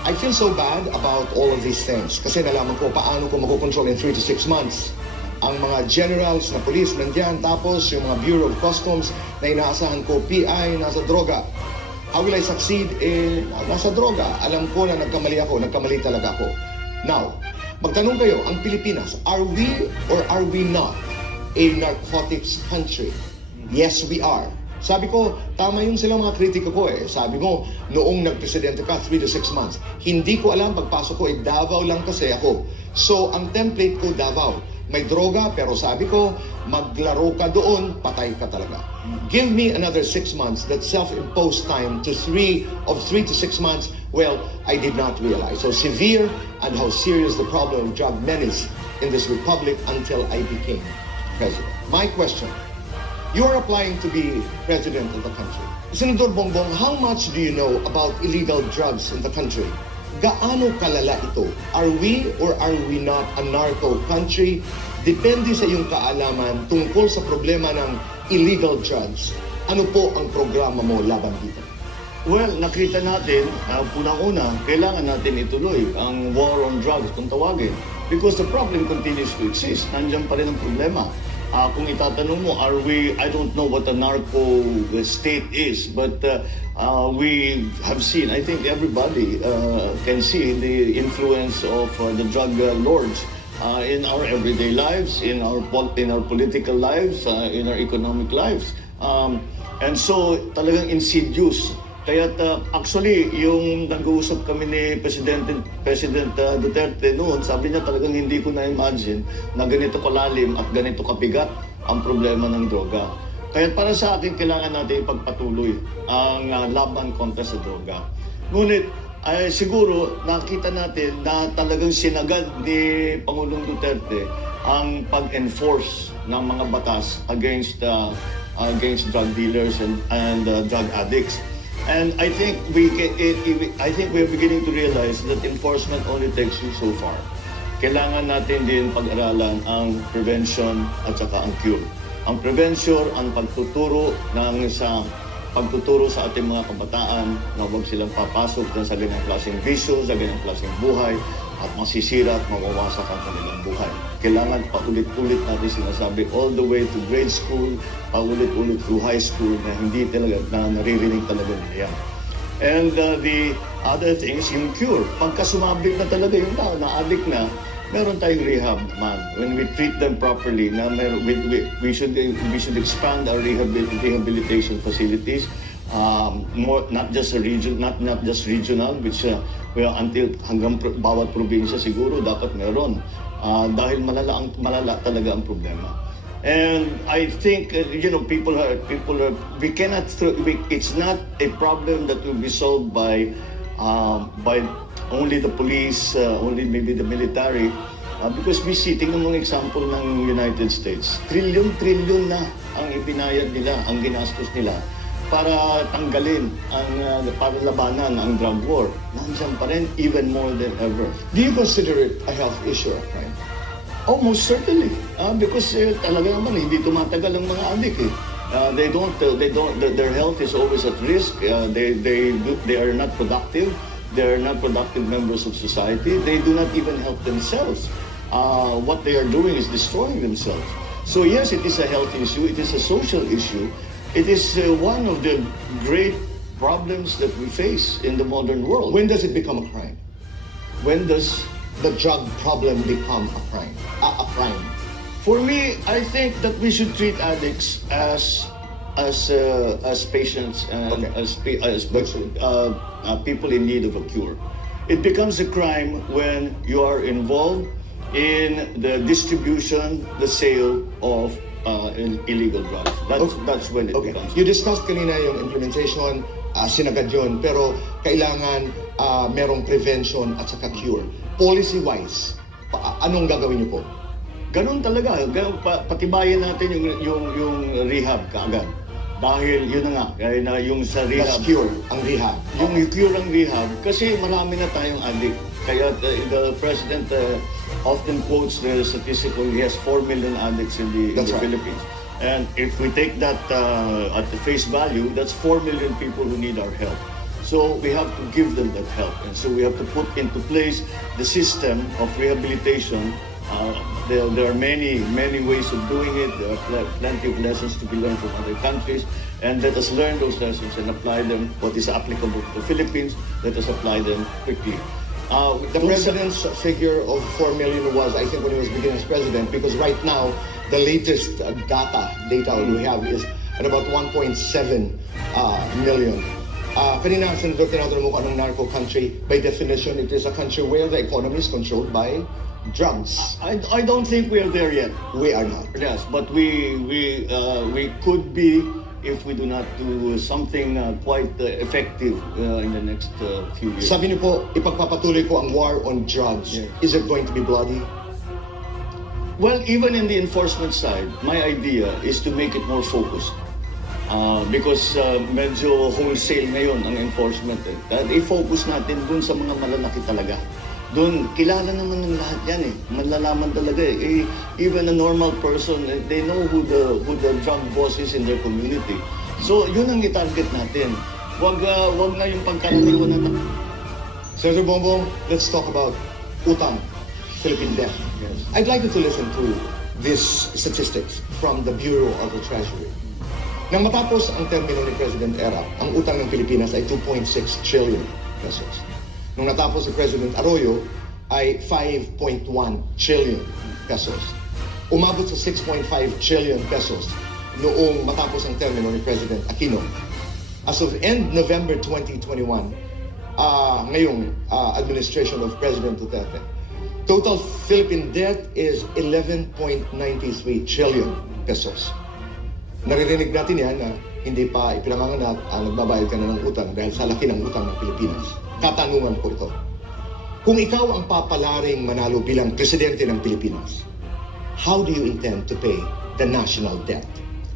"I feel so bad about all of these things kasi nalaman ko paano ko makokontrol in 3 to 6 months ang mga generals na police nandiyan, tapos yung mga Bureau of Customs na inaasahan ko, PI, nasa droga. How will I succeed? Nasa droga. Alam ko na nagkamali talaga ako. Now, magtanong kayo, ang Pilipinas, are we or are we not a narcotics country? Yes, we are. Sabi ko, tama yung sila mga kritika ko eh. Sabi mo, noong nagpresidente ka, 3 to 6 months. Hindi ko alam, pagpasok ko, Davao lang kasi ako. So, ang template ko, Davao. may droga, pero sabi ko, maglaro ka doon, patay ka talaga. Give me another 6 months, that self-imposed time to 3 to 6 months, well, I did not realize how severe and how serious the problem of drug menace in this republic until I became president. My question, you are applying to be president of the country. Senator Bongbong, how much do you know about illegal drugs in the country? Gaano kalala ito? Are we or are we not a narco country? Depende sa iyong kaalaman tungkol sa problema ng illegal drugs. Ano po ang programa mo laban dito? Well, nakita natin, unang-una, kailangan natin ituloy ang war on drugs kung tawagin. Because the problem continues to exist. Nandiyan pa rin ang problema. Kung itatanong mo, I don't know what a narco state is, but we have seen, I think everybody can see the influence of the drug lords in our everyday lives, in our political lives, in our economic lives. And so, talagang insidious. Kaya actually, yung nag-uusap kami ni President Duterte noon, sabi niya talagang hindi ko na-imagine na ganito kalalim at ganito kabigat ang problema ng droga. Kaya para sa akin, kailangan natin ipagpatuloy ang laban kontra sa droga. Ngunit, siguro nakita natin na talagang sinagad ni Pangulong Duterte ang pag-enforce ng mga batas against drug dealers and drug addicts. And I think we're beginning to realize that enforcement only takes you so far. Kailangan natin din pag-aralan ang prevention at saka ang cure. Ang prevention, ang pagtuturo sa ating mga kabataan na huwag silang papasok sa ganyang klaseng bisyo, sa ganyang klaseng buhay at masisira at mawawasak ang kanilang buhay. Kailangan paulit-ulit natin sinasabi all the way to grade school, paulit-ulit through high school na hindi talaga, na naririnig talaga nila yan. And the other thing is yung cure. Pagka sumabit na talaga yung tao, na-addict na, meron tayong rehab naman. When we treat them properly, we should expand our rehabilitation facilities. Not just regional, which hanggang bawat probinsya siguro dapat meron. Dahil malala talaga ang problema. And I think it's not a problem that will be solved by only the police, only maybe the military, because we see, tingnan mo ng example ng United States, trilyon na ang ibinayad nila, ang ginastos nila para tanggalin para labanan ang drug war. Nandiyan pa rin, even more than ever. Do you consider it a health issue, right? Oh, most certainly. Because talaga naman, hindi tumatagal ang mga adik eh. Their health is always at risk. They are not productive. They are not productive members of society. They do not even help themselves. What they are doing is destroying themselves. So yes, it is a health issue. It is a social issue. It is one of the great problems that we face in the modern world. When does it become a crime? When does the drug problem become a crime? A crime. For me, I think that we should treat addicts as patients and people in need of a cure. It becomes a crime when you are involved in the distribution, the sale of illegal drugs. That's when it becomes. You discussed kanina yung implementation, sinagad yun, pero kailangan merong prevention at saka cure. Policy-wise, anong gagawin niyo po? Ganun talaga. Patibayan natin yung rehab kaagad. Dahil yun na nga, yung sa rehab. That's cure, ang rehab. Yung cure ang rehab, kasi marami na tayong addict. Kaya the President often quotes the statistical, he has 4 million addicts in the Philippines. And if we take that at the face value, that's 4 million people who need our help. So we have to give them that help. And so we have to put into place the system of rehabilitation. There are many ways of doing it. There are plenty of lessons to be learned from other countries. And let us learn those lessons and apply them. What is applicable to the Philippines, let us apply them quickly. The president's figure of 4 million was, I think, when he was beginning as president, because right now, the latest data we have is at about 1.7 million. Kanina, Senator, tinatanong mo kung anong narco country. By definition, it is a country where the economy is controlled by drugs. I don't think we are there yet. We are not. Yes, but we could be if we do not do something quite effective in the next few years. Sabi niyo po, ipagpapatuloy ko ang war on drugs. Yeah. Is it going to be bloody? Well, even in the enforcement side, my idea is to make it more focused. Because medyo wholesale ngayon ang enforcement. I-focus natin dun sa mga malalaki talaga. Doon, kilala naman ng lahat yan eh. Malalaman talaga eh. Even a normal person, they know who the drug boss is in their community. So, yun ang i-target natin. Wag na yung pagkaraniwan na. Senator Bongbong, let's talk about utang, Philippine debt. Yes. I'd like you to listen to these statistics from the Bureau of the Treasury. Nang matapos ang termino ni President Erap, ang utang ng Pilipinas ay 2.6 trillion pesos. Nung natapos si President Arroyo, ay 5.1 trillion pesos. Umabot sa 6.5 trillion pesos noong matapos ang termino ni President Aquino. As of end November 2021, ngayong administration of President Duterte, total Philippine debt is 11.93 trillion pesos. Naririnig natin yan na hindi pa ipinanganganak ang nagbabayad ka na ng utang dahil sa laki ng utang ng Pilipinas. Katanungan ko ito. Kung ikaw ang papalaring manalo bilang presidente ng Pilipinas, how do you intend to pay the national debt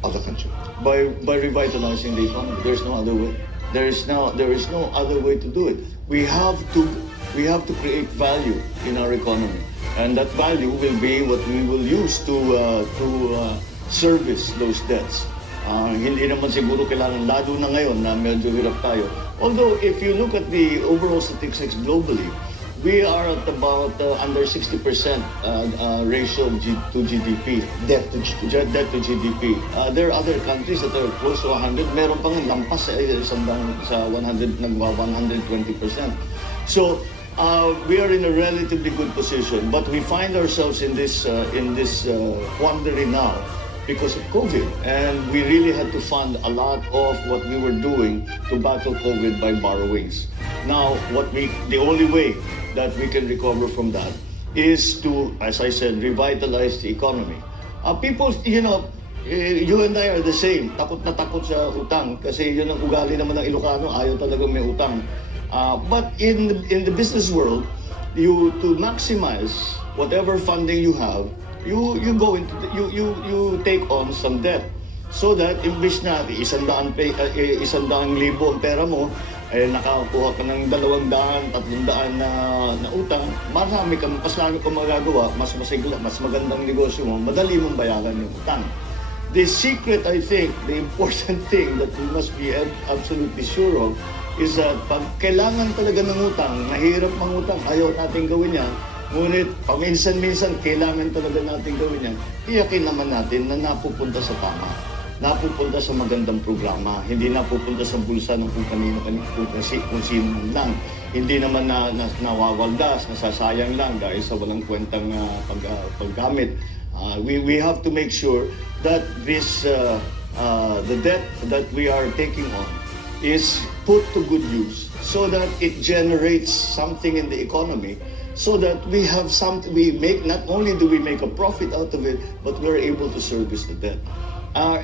of the country? By revitalizing the economy. There's no other way. There is no other way to do it. We have to create value in our economy, and that value will be what we will use to service those debts. Hindi naman siguro kailangan, lalo na ngayon na medyo hirap tayo. Although if you look at the overall statistics globally, we are at about under 60% ratio to GDP. Debt to GDP. Debt to GDP. There are other countries that are close to 100. Meron pang lampas sa 100, nagwa 120%. So we are in a relatively good position, but we find ourselves in this quandary now because of COVID, and we really had to fund a lot of what we were doing to battle COVID by borrowings. Now, the only way that we can recover from that is to, as I said, revitalize the economy. People, you and I are the same. Takot na takot sa utang kasi yun ang ugali naman ng Ilocano, ayaw talaga may utang. But in the business world, to maximize whatever funding you have, you take on some debt so that imbis na 100,000 ang pera mo, nakakuha ka ng 200, 300 na utang, marami ka, mas lalo ka magagawa, mas masigla, mas magandang negosyo mo, madali mong bayaran yung utang. The secret, I think, the important thing that we must be absolutely sure of is that pag kailangan talaga ng utang, nahirap mangutang, ayaw natin gawin yan, ngunit paminsan-minsan kailangan talaga natin gawin yan, tiyakin naman natin na napupunta sa tama, napupunta sa magandang programa, hindi napupunta sa bulsa ng kung sino lang, hindi naman nawawaldas, nasasayang lang dahil sa walang kwentang paggamit. We have to make sure that the debt that we are taking on is put to good use so that it generates something in the economy, so that we have something, not only do we make a profit out of it, but we're able to service the debt.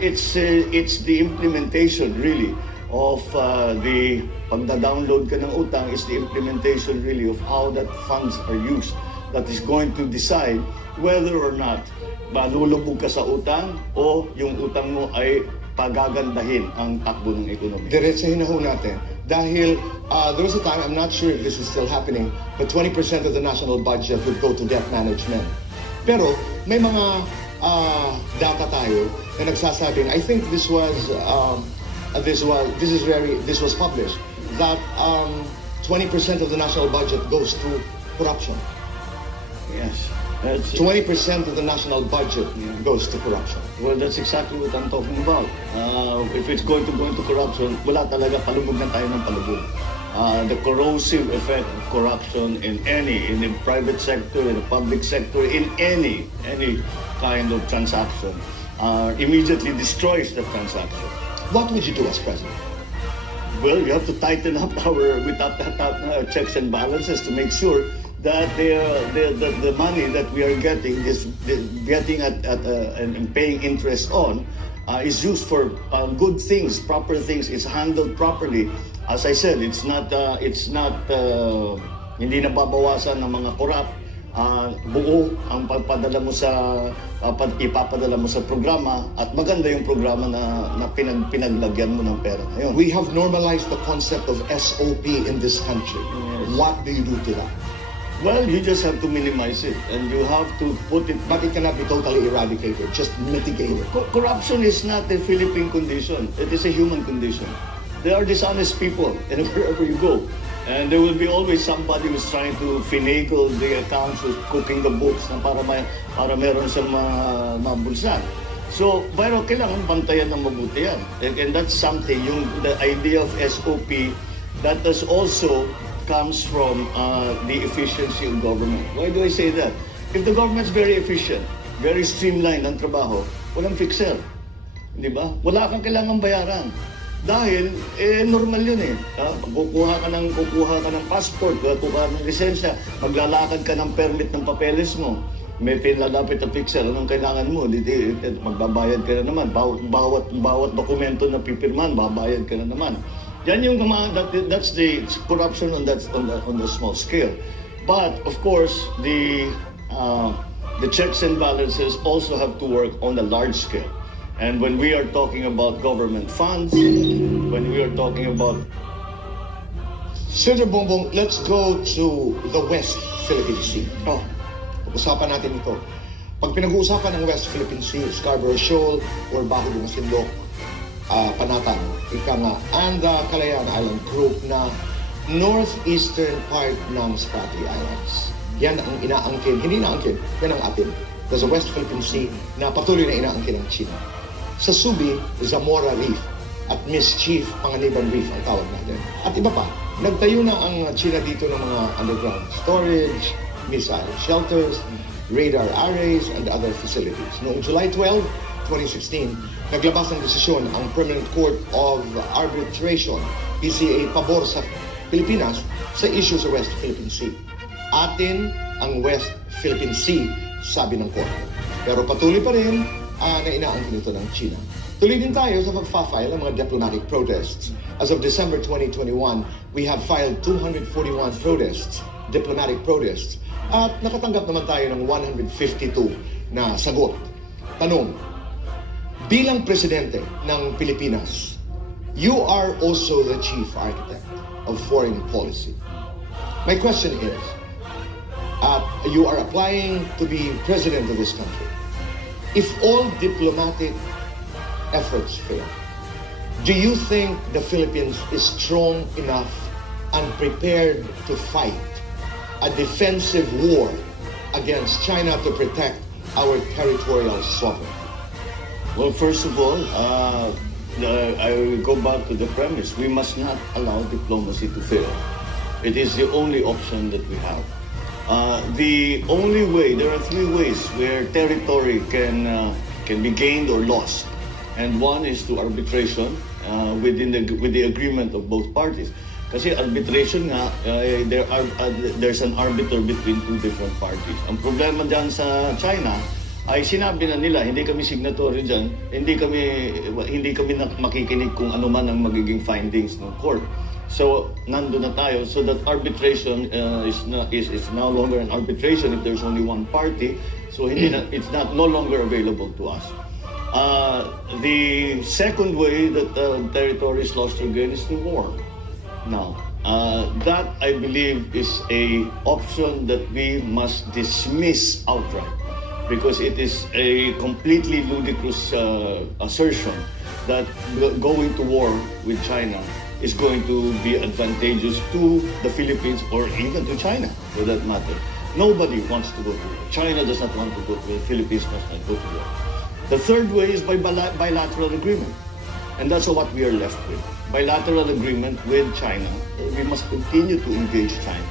It's the implementation really of the pagda-download ka ng utang is the implementation really of how that funds are used that is going to decide whether or not malulubog ka sa utang o yung utang mo ay pagagandahin ang takbo ng ekonomiya. Diretsahin na ho natin. Dahil there was a time, I'm not sure if this is still happening, but 20% of the national budget would go to debt management. Pero may mga data tayo na nagsasabing, I think this was published, that 20% of the national budget goes to corruption. Yes. 20% of the national budget goes to corruption. Well, that's exactly what I'm talking about. If it's going to go into corruption, wala talaga, palubog na tayo ng palubog. The corrosive effect of corruption in the private sector, in the public sector, in any kind of transaction, immediately destroys the transaction. What would you do as president? Well, you have to tighten up our checks and balances to make sure that the money that we are getting is getting and paying interest on is used for good things, proper things. It's handled properly. As I said, it's not hindi nababawasan ng mga korap. Buo ang pagpadala mo sa ipapadala mo sa programa at maganda yung programa na pinaglagyan mo ng pera na yun. We have normalized the concept of SOP in this country. Yes. What do you do to that? Well, you just have to minimize it and you have to put it. But it cannot be totally eradicated, just mitigated. Corruption is not a Philippine condition. It is a human condition. There are dishonest people and wherever you go. And there will be always somebody who's trying to finagle the accounts, who's cooking the books na para meron siyang mabulsan. So, pero kailangan bantayan ng mabuti yan. And that's something, the idea of SOP, that is also comes from the efficiency of government. Why do I say that? If the government's very efficient, very streamlined ang trabaho, walang fixer. Di ba? Wala kang kailangang bayaran. Dahil, normal yun eh. Kukuha ka ng passport, kukuha ka ng lisensya, maglalakad ka ng permit ng papeles mo. May pinalapit na fixer, anong kailangan mo? Magbabayad ka na naman. Bawat dokumento na pipirman, babayad ka na naman. Yan yung, that's the corruption on the small scale. But, of course, the checks and balances also have to work on the large scale. And when we are talking about government funds, when we are talking about... Senator Bongbong, let's go to the West Philippine Sea. Usapan natin ito. Pag pinag-uusapan ng West Philippine Sea, Scarborough Shoal, or Baho de Masinloc, Panatan, ika nga, and the Kalayaan Island Group na northeastern part ng Spratly Islands. Yan ang inaangkin, hindi inaangkin, yan ang atin. There's a West Philippine Sea na patuloy na inaangkin ng China. Sa Subi, Zamora Reef at Mischief Panganiban Reef ang tawag natin. At iba pa, nagtayo na ang China dito ng mga underground storage, missile shelters, radar arrays, and other facilities. Noong July 12, 2016, naglabas ng desisyon ang Permanent Court of Arbitration, PCA, pabor sa Pilipinas sa issue sa West Philippine Sea. Atin ang West Philippine Sea, sabi ng court. Pero patuloy pa rin na inaangkin ito ng China. Tuloy din tayo sa pagfa-file ng mga diplomatic protests. As of December 2021, we have filed 241 protests, diplomatic protests, at nakatanggap naman tayo ng 152 na sagot. Tanong, bilang presidente ng Pilipinas, you are also the chief architect of foreign policy. My question is, you are applying to be president of this country. If all diplomatic efforts fail, do you think the Philippines is strong enough and prepared to fight a defensive war against China to protect our territorial sovereignty? Well, first of all, I will go back to the premise. We must not allow diplomacy to fail. It is the only option that we have. The only way, there are three ways where territory can be gained or lost. And one is to arbitration with the agreement of both parties. Kasi arbitration nga, there's an arbiter between two different parties. Ang problema dyan sa China ay sinabi na nila, hindi kami signatory dyan, hindi kami makikinig kung ano man ang magiging findings ng court. So, nandun na tayo. So that arbitration is no longer an arbitration if there's only one party. So it's no longer available to us. The second way that territory is lost or gained is through war. Now, that I believe is a option that we must dismiss outright because it is a completely ludicrous assertion that going to war with China is going to be advantageous to the Philippines or even to China, for that matter. Nobody wants to go to war. China does not want to go to war. The Philippines must not go to war. The third way is by bilateral agreement. And that's what we are left with. Bilateral agreement with China. We must continue to engage China.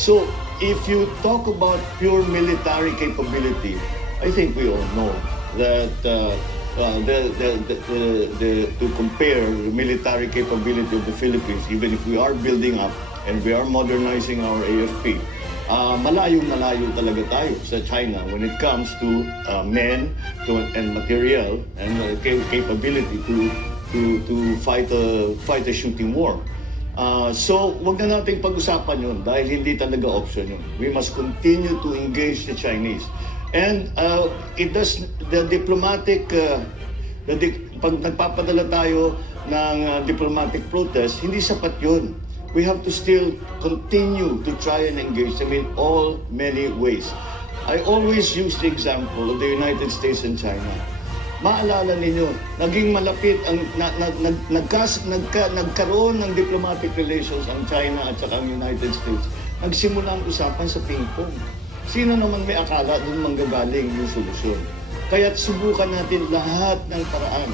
So, if you talk about pure military capability, I think we all know that to compare the military capability of the Philippines, even if we are building up and we are modernizing our AFP, Malayo talaga tayo sa China when it comes to men and material and capability to fight a shooting war. So, wag na nating pag-usapan yun dahil hindi talaga option yun. We must continue to engage the Chinese. And the diplomatic, pag nagpapadala tayo ng diplomatic protest, hindi sapat yun. We have to still continue to try and engage them in all many ways. I always use the example of the United States and China. Maalala ninyo, naging malapit ang nagkaroon ng diplomatic relations ang China at saka ang United States. Nagsimula ang usapan sa ping-pong. Sino naman may akala doon manggagaling yung solusyon? Kaya't subukan natin lahat ng paraan.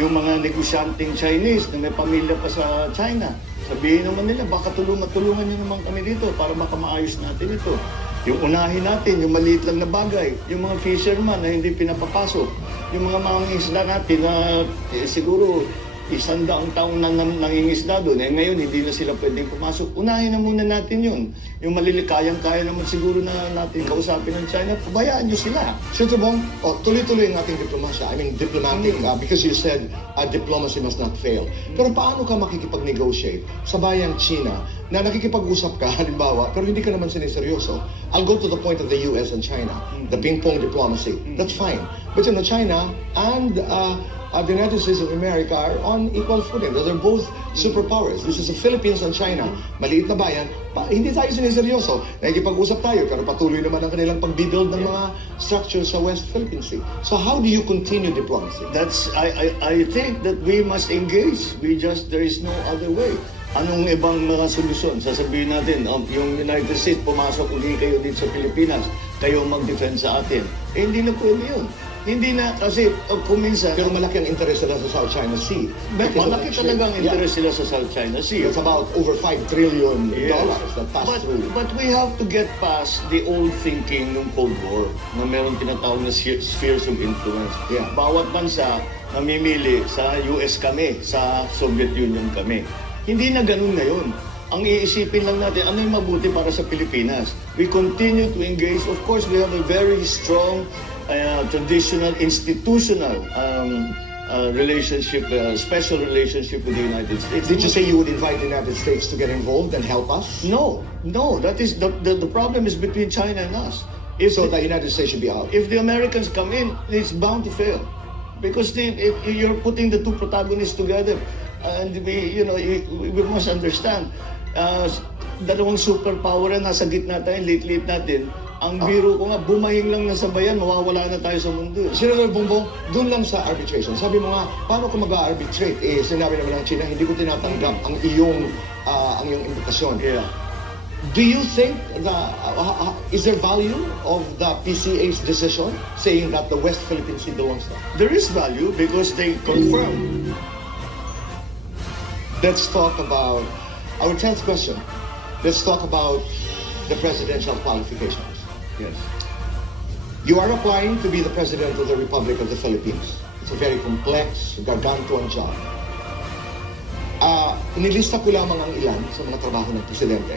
Yung mga negosyanteng Chinese na may pamilya pa sa China, sabihin naman nila, baka tulungan nyo naman kami dito para makamaayos natin ito. Yung unahin natin, yung maliit lang na bagay, yung mga fisherman na hindi pinapapasok, yung mga mangingisda natin na siguro 100 taon na nangingisda doon, ngayon hindi na sila pwedeng pumasok. Unahin na muna natin yun. Yung kayang-kaya naman siguro na natin kausapin ng China, pabayaan nyo sila. Senator Bong, tuloy-tuloy ang ating diplomasya. I mean, diplomatic, because you said diplomacy must not fail. Pero paano ka makikipag-negotiate sa bayang China na nakikipag-usap ka, halimbawa, pero hindi ka naman siniseryoso? I'll go to the point of the US and China, the ping-pong diplomacy. That's fine. But you know, China and the United States of America are on equal footing. They're both superpowers. This is the Philippines and China. Maliit na bayan. Hindi tayo siniseryoso. Nakikipag-usap tayo, pero patuloy naman ang kanilang pag-build ng mga structures sa West Philippine Sea. So how do you continue diplomacy? I think that we must engage. There is no other way. Anong ibang mga solusyon? Sasabihin natin, yung United States, pumasok uli kayo dito sa Pilipinas, kayo mag-defend sa atin. Hindi na pwede yun. Hindi na, kasi kung minsan... Pero malaki ang interest nila sa South China Sea. Malaki talaga ang interest nila sa South China Sea. It's about over $5 trillion that pass through. But we have to get past the old thinking ng Cold War na meron tinatawag na spheres of influence. Yeah. Bawat bansa namimili sa US kami, sa Soviet Union kami. Hindi na ganun ngayon. Ang iisipin lang natin, ano yung mabuti para sa Pilipinas? We continue to engage. Of course, we have a very strong traditional, institutional relationship, special relationship with the United States. Did you say you would invite the United States to get involved and help us? No. That is the problem is between China and us. So the United States should be out. If the Americans come in, it's bound to fail because you're putting the two protagonists together, and we must understand. Dalawang superpower na nasa gitna tayo, lit-lit natin. Ang biro ko nga, bumahing lang na sa bayan, mawawala na tayo sa mundo. Senator Bongbong, doon lang sa arbitration. Sabi mo nga, paano ko mag-arbitrate? Sinabi naman ng China, hindi ko tinatanggap ang iyong imbitasyon. Yeah. Do you think is there value of the PCA's decision saying that the West Philippine Sea belongs to them? There is value because they confirm. Let's talk about our 10th question. Let's talk about the presidential qualifications. Yes. You are applying to be the President of the Republic of the Philippines. It's a very complex, gargantuan job. Inilista ko lamang ang ilan sa mga trabaho ng Presidente.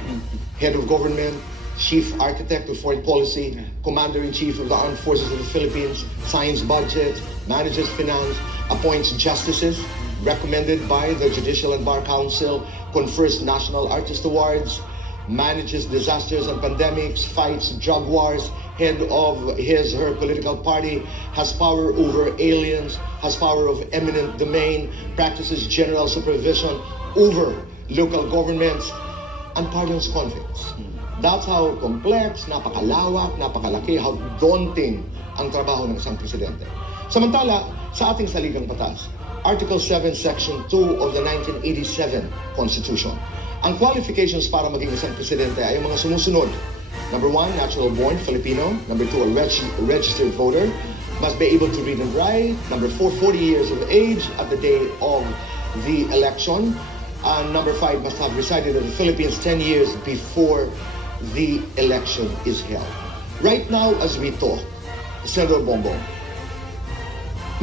Head of Government, Chief Architect of Foreign Policy, Commander-in-Chief of the Armed Forces of the Philippines, signs budget, manages finance, appoints justices, recommended by the Judicial and Bar Council, confers National Artist Awards, manages disasters and pandemics, fights drug wars, head of her political party, has power over aliens, has power of eminent domain, practices general supervision over local governments, and pardons convicts. That's how complex, napakalawak, napakalaki, how daunting ang trabaho ng isang presidente. Samantala, sa ating saligang batas, Article 7, Section 2 of the 1987 Constitution, ang qualifications para maging isang presidente ay mga sumusunod. Number 1, natural-born Filipino. Number 2, a registered voter. Must be able to read and write. Number 4, 40 years of age at the day of the election. Number 5, must have resided in the Philippines 10 years before the election is held. Right now, as we talk, Senator Bongbong,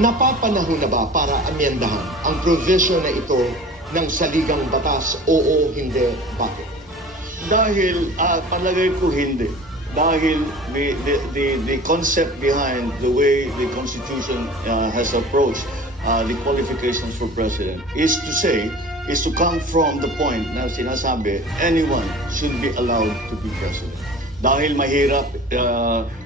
napapanahon na ba para amyendahan ang provision na ito ng saligang batas? Oo, hindi, bakit? Dahil palagay ko hindi. Dahil the concept behind the way the Constitution has approached the qualifications for president is to come from the point na sinasabi anyone should be allowed to be president. Dahil mahirap,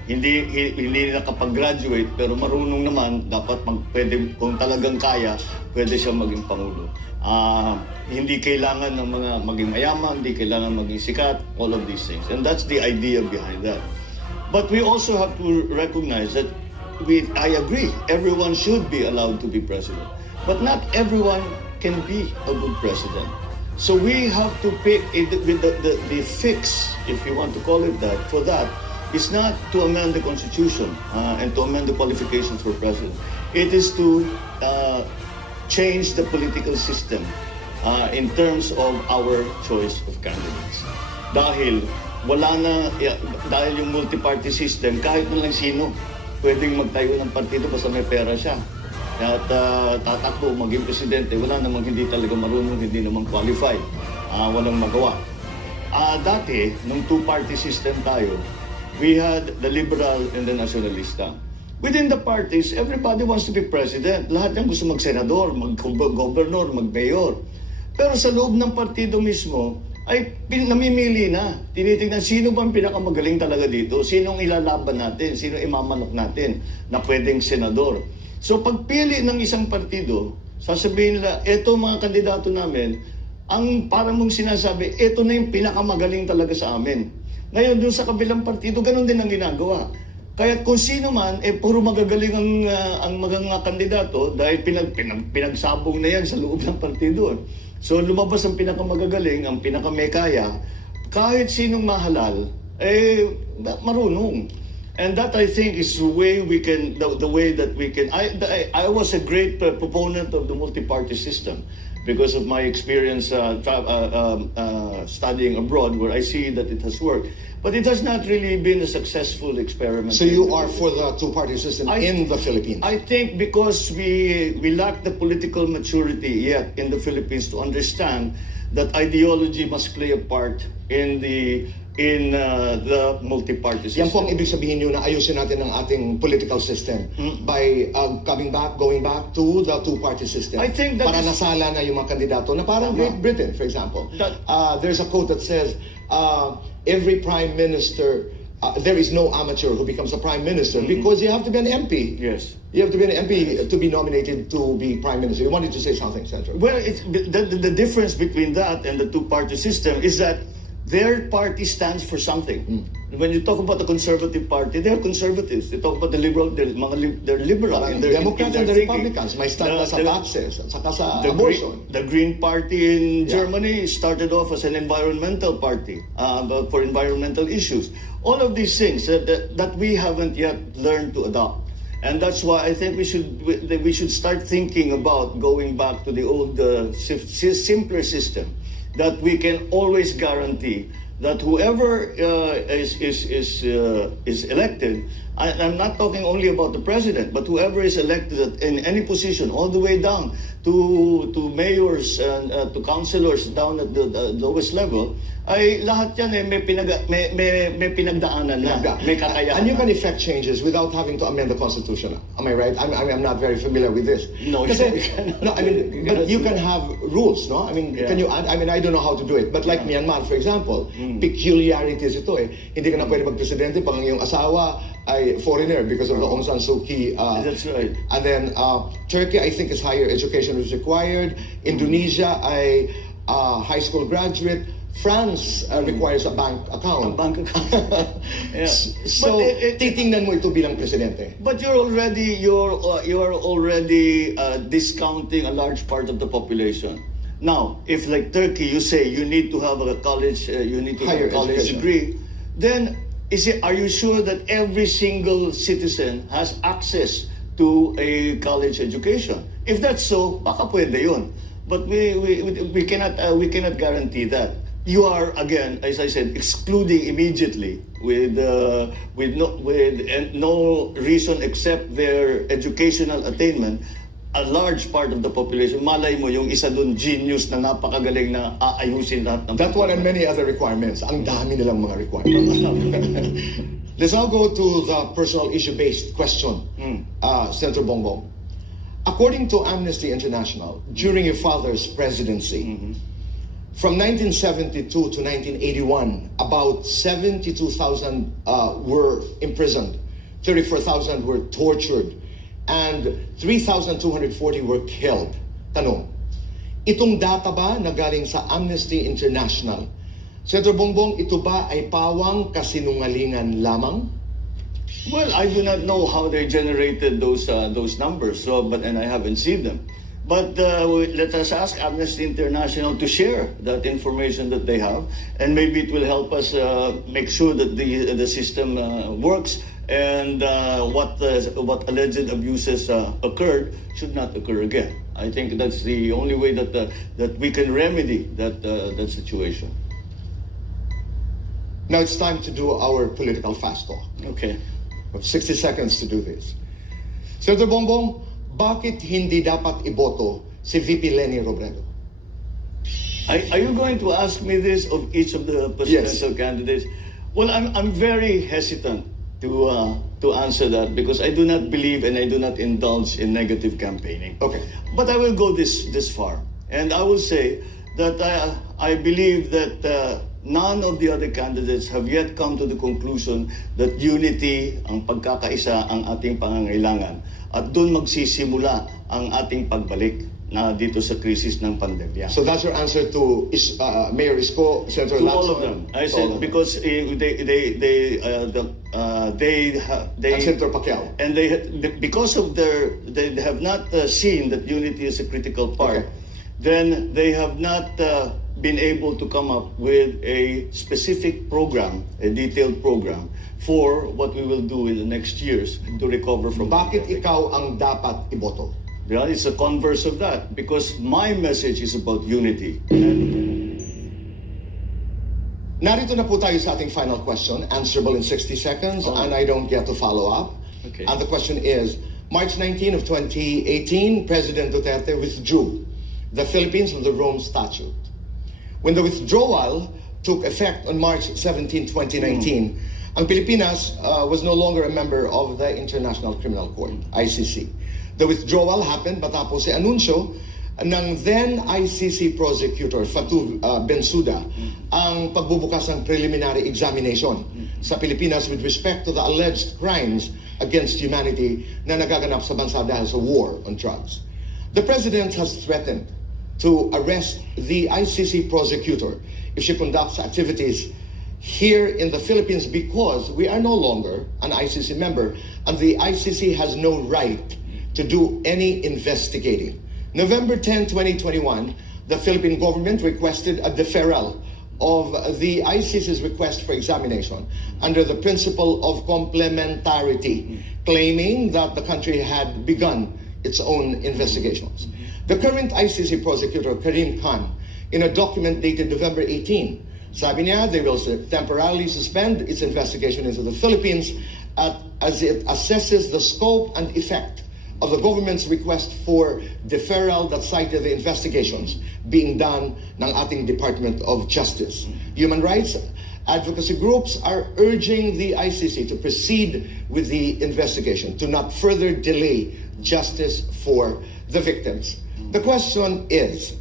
hindi nakapag-graduate pero marunong naman, dapat pwede, kung talagang kaya, pwede siya maging pangulo. Hindi kailangan ng mga maging mayaman, hindi kailangan maging sikat, all of these things. And that's the idea behind that. But we also have to recognize that I agree, everyone should be allowed to be president. But not everyone can be a good president. So we have to pick the fix, if you want to call it that, for that is not to amend the Constitution and to amend the qualifications for president. It is to change the political system in terms of our choice of candidates. Dahil yung multi-party system, kahit na lang sino pwedeng magtayo ng partido basta may pera siya. At tatakbo, maging presidente, wala namang hindi talaga marunong, hindi namang qualified, walang magawa. Dati, nung two-party system tayo, we had the liberal and the nationalista. Within the parties, everybody wants to be president. Lahat yan gusto mag-senador, mag-governor, mag-mayor. Pero sa loob ng partido mismo, ay namimili na. Tinitingnan sino bang pinakamagaling talaga dito, sinong ilalaban natin, sino imamanok natin na pwedeng senador. So pagpili ng isang partido, sasabihin nila, eto mga kandidato namin, ang parang mong sinasabi, eto na yung pinakamagaling talaga sa amin. Ngayon, dun sa kabilang partido, ganun din ang ginagawa. Kaya kung sino man, puro magagaling ang mga kandidato dahil pinagsabong na yan sa loob ng partido. So lumabas ang pinakamagagaling, ang pinakamekaya, kahit sinong mahalal, marunong. And that, I think, is the way we can, the way that we can. I was a great proponent of the multi-party system because of my experience studying abroad, where I see that it has worked. But it has not really been a successful experiment. So you are for the two-party system in the Philippines? I think because we lack the political maturity yet in the Philippines to understand that ideology must play a part in the multi-party system. Yan po ang ibig sabihin nyo na ayusin natin ang ating political system by going back to the two-party system. I think that para nasala na yung mga kandidato na parang Great Britain, for example. There's a quote that says, every prime minister, there is no amateur who becomes a prime minister because you have to be an MP. Yes. You have to be an MP to be nominated to be prime minister. You wanted to say something, Senator? Well, the difference between that and the two-party system is that their party stands for something. When you talk about the Conservative Party, they're conservatives. You talk about the liberal, they're liberal. The Democrats and the Republicans may stand sa taxes at saka sa abortion. The Green Party in Germany started off as an environmental party for environmental issues. All of these things that we haven't yet learned to adopt. And that's why I think we should start thinking about going back to the old simpler system, that we can always guarantee that whoever is elected, I'm not talking only about the president, but whoever is elected in any position, all the way down to mayors and to councilors down at the lowest level, ay lahat yan may pinagdaanan na, may kakayahan. And you can effect changes without having to amend the Constitution. Am I right? I'm not very familiar with this. No, no, I mean, but you can have rules, no? I mean, can you add? I mean, I don't know how to do it. But like Myanmar, for example, peculiarities ito eh. Hindi ka na pwede magpresidente pang yung asawa ay foreigner because of the Aung San Suu Kyi. That's right. And then Turkey, I think, is higher education is required. Indonesia, ay high school graduate. France requires a bank account. A bank account. Yeah. So, titingnan mo ito bilang presidente. But you're already discounting a large part of the population. Now, if like Turkey, you say you need to have a college, you need to have a college degree, then are you sure that every single citizen has access to a college education? If that's so, baka pwede yun. But we cannot guarantee that. You are, again, as I said, excluding immediately with no reason except their educational attainment, a large part of the population, malay mo yung isa doon genius na napakagaling na aayusin lahat ng That one and many other requirements. Ang dami nilang mga requirements. Let's now go to the personal issue-based question, Senator Bongbong. According to Amnesty International, during your father's presidency, from 1972 to 1981, about 72,000 were imprisoned, 34,000 were tortured, and 3,240 were killed. Tanong, itong data ba na galing sa Amnesty International, Senator Bongbong, ito ba ay pawang kasinungalingan lamang? Well, I do not know how they generated those numbers, and I haven't seen them. But let us ask Amnesty International to share that information that they have, and maybe it will help us make sure that the system works, and what alleged abuses occurred should not occur again. I think that's the only way that we can remedy that situation. Now it's time to do our political fast talk. Okay. We have 60 seconds to do this. Senator Bongbong, bakit hindi dapat iboto si VP Leni Robredo? Are you going to ask me this of each of the presidential candidates? Well, I'm very hesitant to answer that because I do not believe and I do not indulge in negative campaigning. Okay. But I will go this far, and I will say that I believe that none of the other candidates have yet come to the conclusion that unity, ang pagkakaisa, ang ating pangangailangan. At doon magsisimula ang ating pagbalik na dito sa krisis ng pandemya. So that's your answer to Mayor Isko, Senator To Lacson? all of them. I said because and Senator Pacquiao. And because of they have not seen that unity is a critical part. Okay. Then they have not been able to come up with a specific program, a detailed program for what we will do in the next years to recover from. Bakit ikaw ang dapat iboto? Well, it's a converse of that because my message is about unity. Narito na po tayo sa ating final question, answerable in 60 seconds, and I don't get to follow up. Okay. And the question is, March 19 of 2018, President Duterte withdrew the Philippines from the Rome Statute. When the withdrawal took effect on March 17, 2019, ang Pilipinas was no longer a member of the International Criminal Court, ICC. The withdrawal happened matapos si anunsyo ng then ICC prosecutor Fatou Bensouda ang pagbubukas ng preliminary examination sa Pilipinas with respect to the alleged crimes against humanity na nagaganap sa bansa dahil sa war on drugs. The President has threatened to arrest the ICC prosecutor if she conducts activities here in the Philippines because we are no longer an ICC member and the ICC has no right to do any investigating. November 10, 2021, the Philippine government requested a deferral of the ICC's request for examination under the principle of complementarity, claiming that the country had begun its own investigations. The current ICC prosecutor, Karim Khan, in a document dated November 18, sabi niya they will temporarily suspend its investigation into the Philippines as it assesses the scope and effect of the government's request for deferral that cited the investigations being done ng ating Department of Justice. Human rights advocacy groups are urging the ICC to proceed with the investigation, to not further delay justice for the victims. The question is,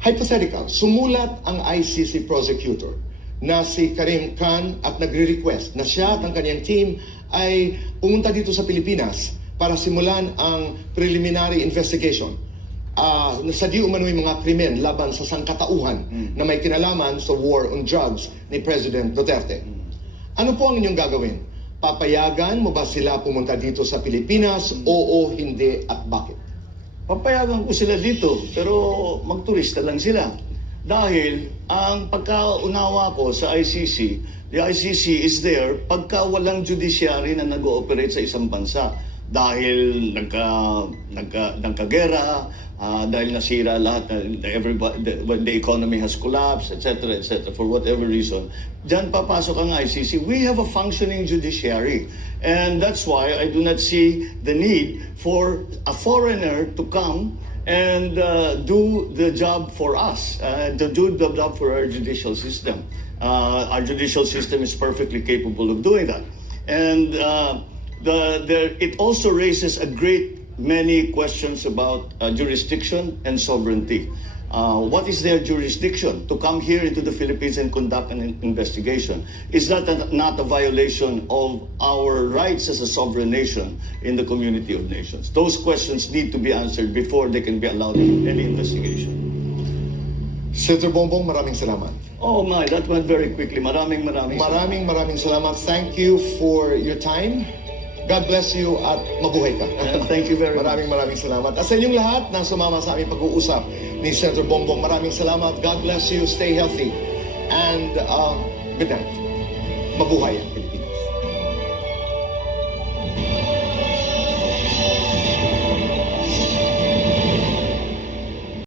hypothetical, sumulat ang ICC prosecutor na si Karim Khan at nagre-request na siya at ang kanyang team ay pumunta dito sa Pilipinas para simulan ang preliminary investigation sa di umano'y mga krimen laban sa sangkatauhan na may kinalaman sa war on drugs ni President Duterte. Ano po ang inyong gagawin? Papayagan mo ba sila pumunta dito sa Pilipinas? Oo, hindi, at bakit? Papayagan ko sila dito, pero magturista lang sila. Dahil ang pagkaunawa ko sa ICC, the ICC is there pagka walang judiciary na nag-ooperate sa isang bansa. dahil nagkagera, dahil nasira lahat, the economy has collapsed, etc., etc., for whatever reason. Diyan papasok ang ICC. We have a functioning judiciary. And that's why I do not see the need for a foreigner to come and do the job for us, to do the job for our judicial system. Our judicial system is perfectly capable of doing that. And it also raises a great many questions about jurisdiction and sovereignty. What is their jurisdiction to come here into the Philippines and conduct an investigation? Is that not a violation of our rights as a sovereign nation in the community of nations? Those questions need to be answered before they can be allowed in any investigation. Senator Bongbong, maraming salamat. Oh my, that went very quickly. Maraming Salamat. Thank you for your time. God bless you at mabuhay ka. Thank you very much. Maraming salamat. At sa inyong lahat na sumama sa aming pag-uusap ni Senator Bongbong, maraming salamat. God bless you. Stay healthy. And good night. Mabuhay ang Pilipinas.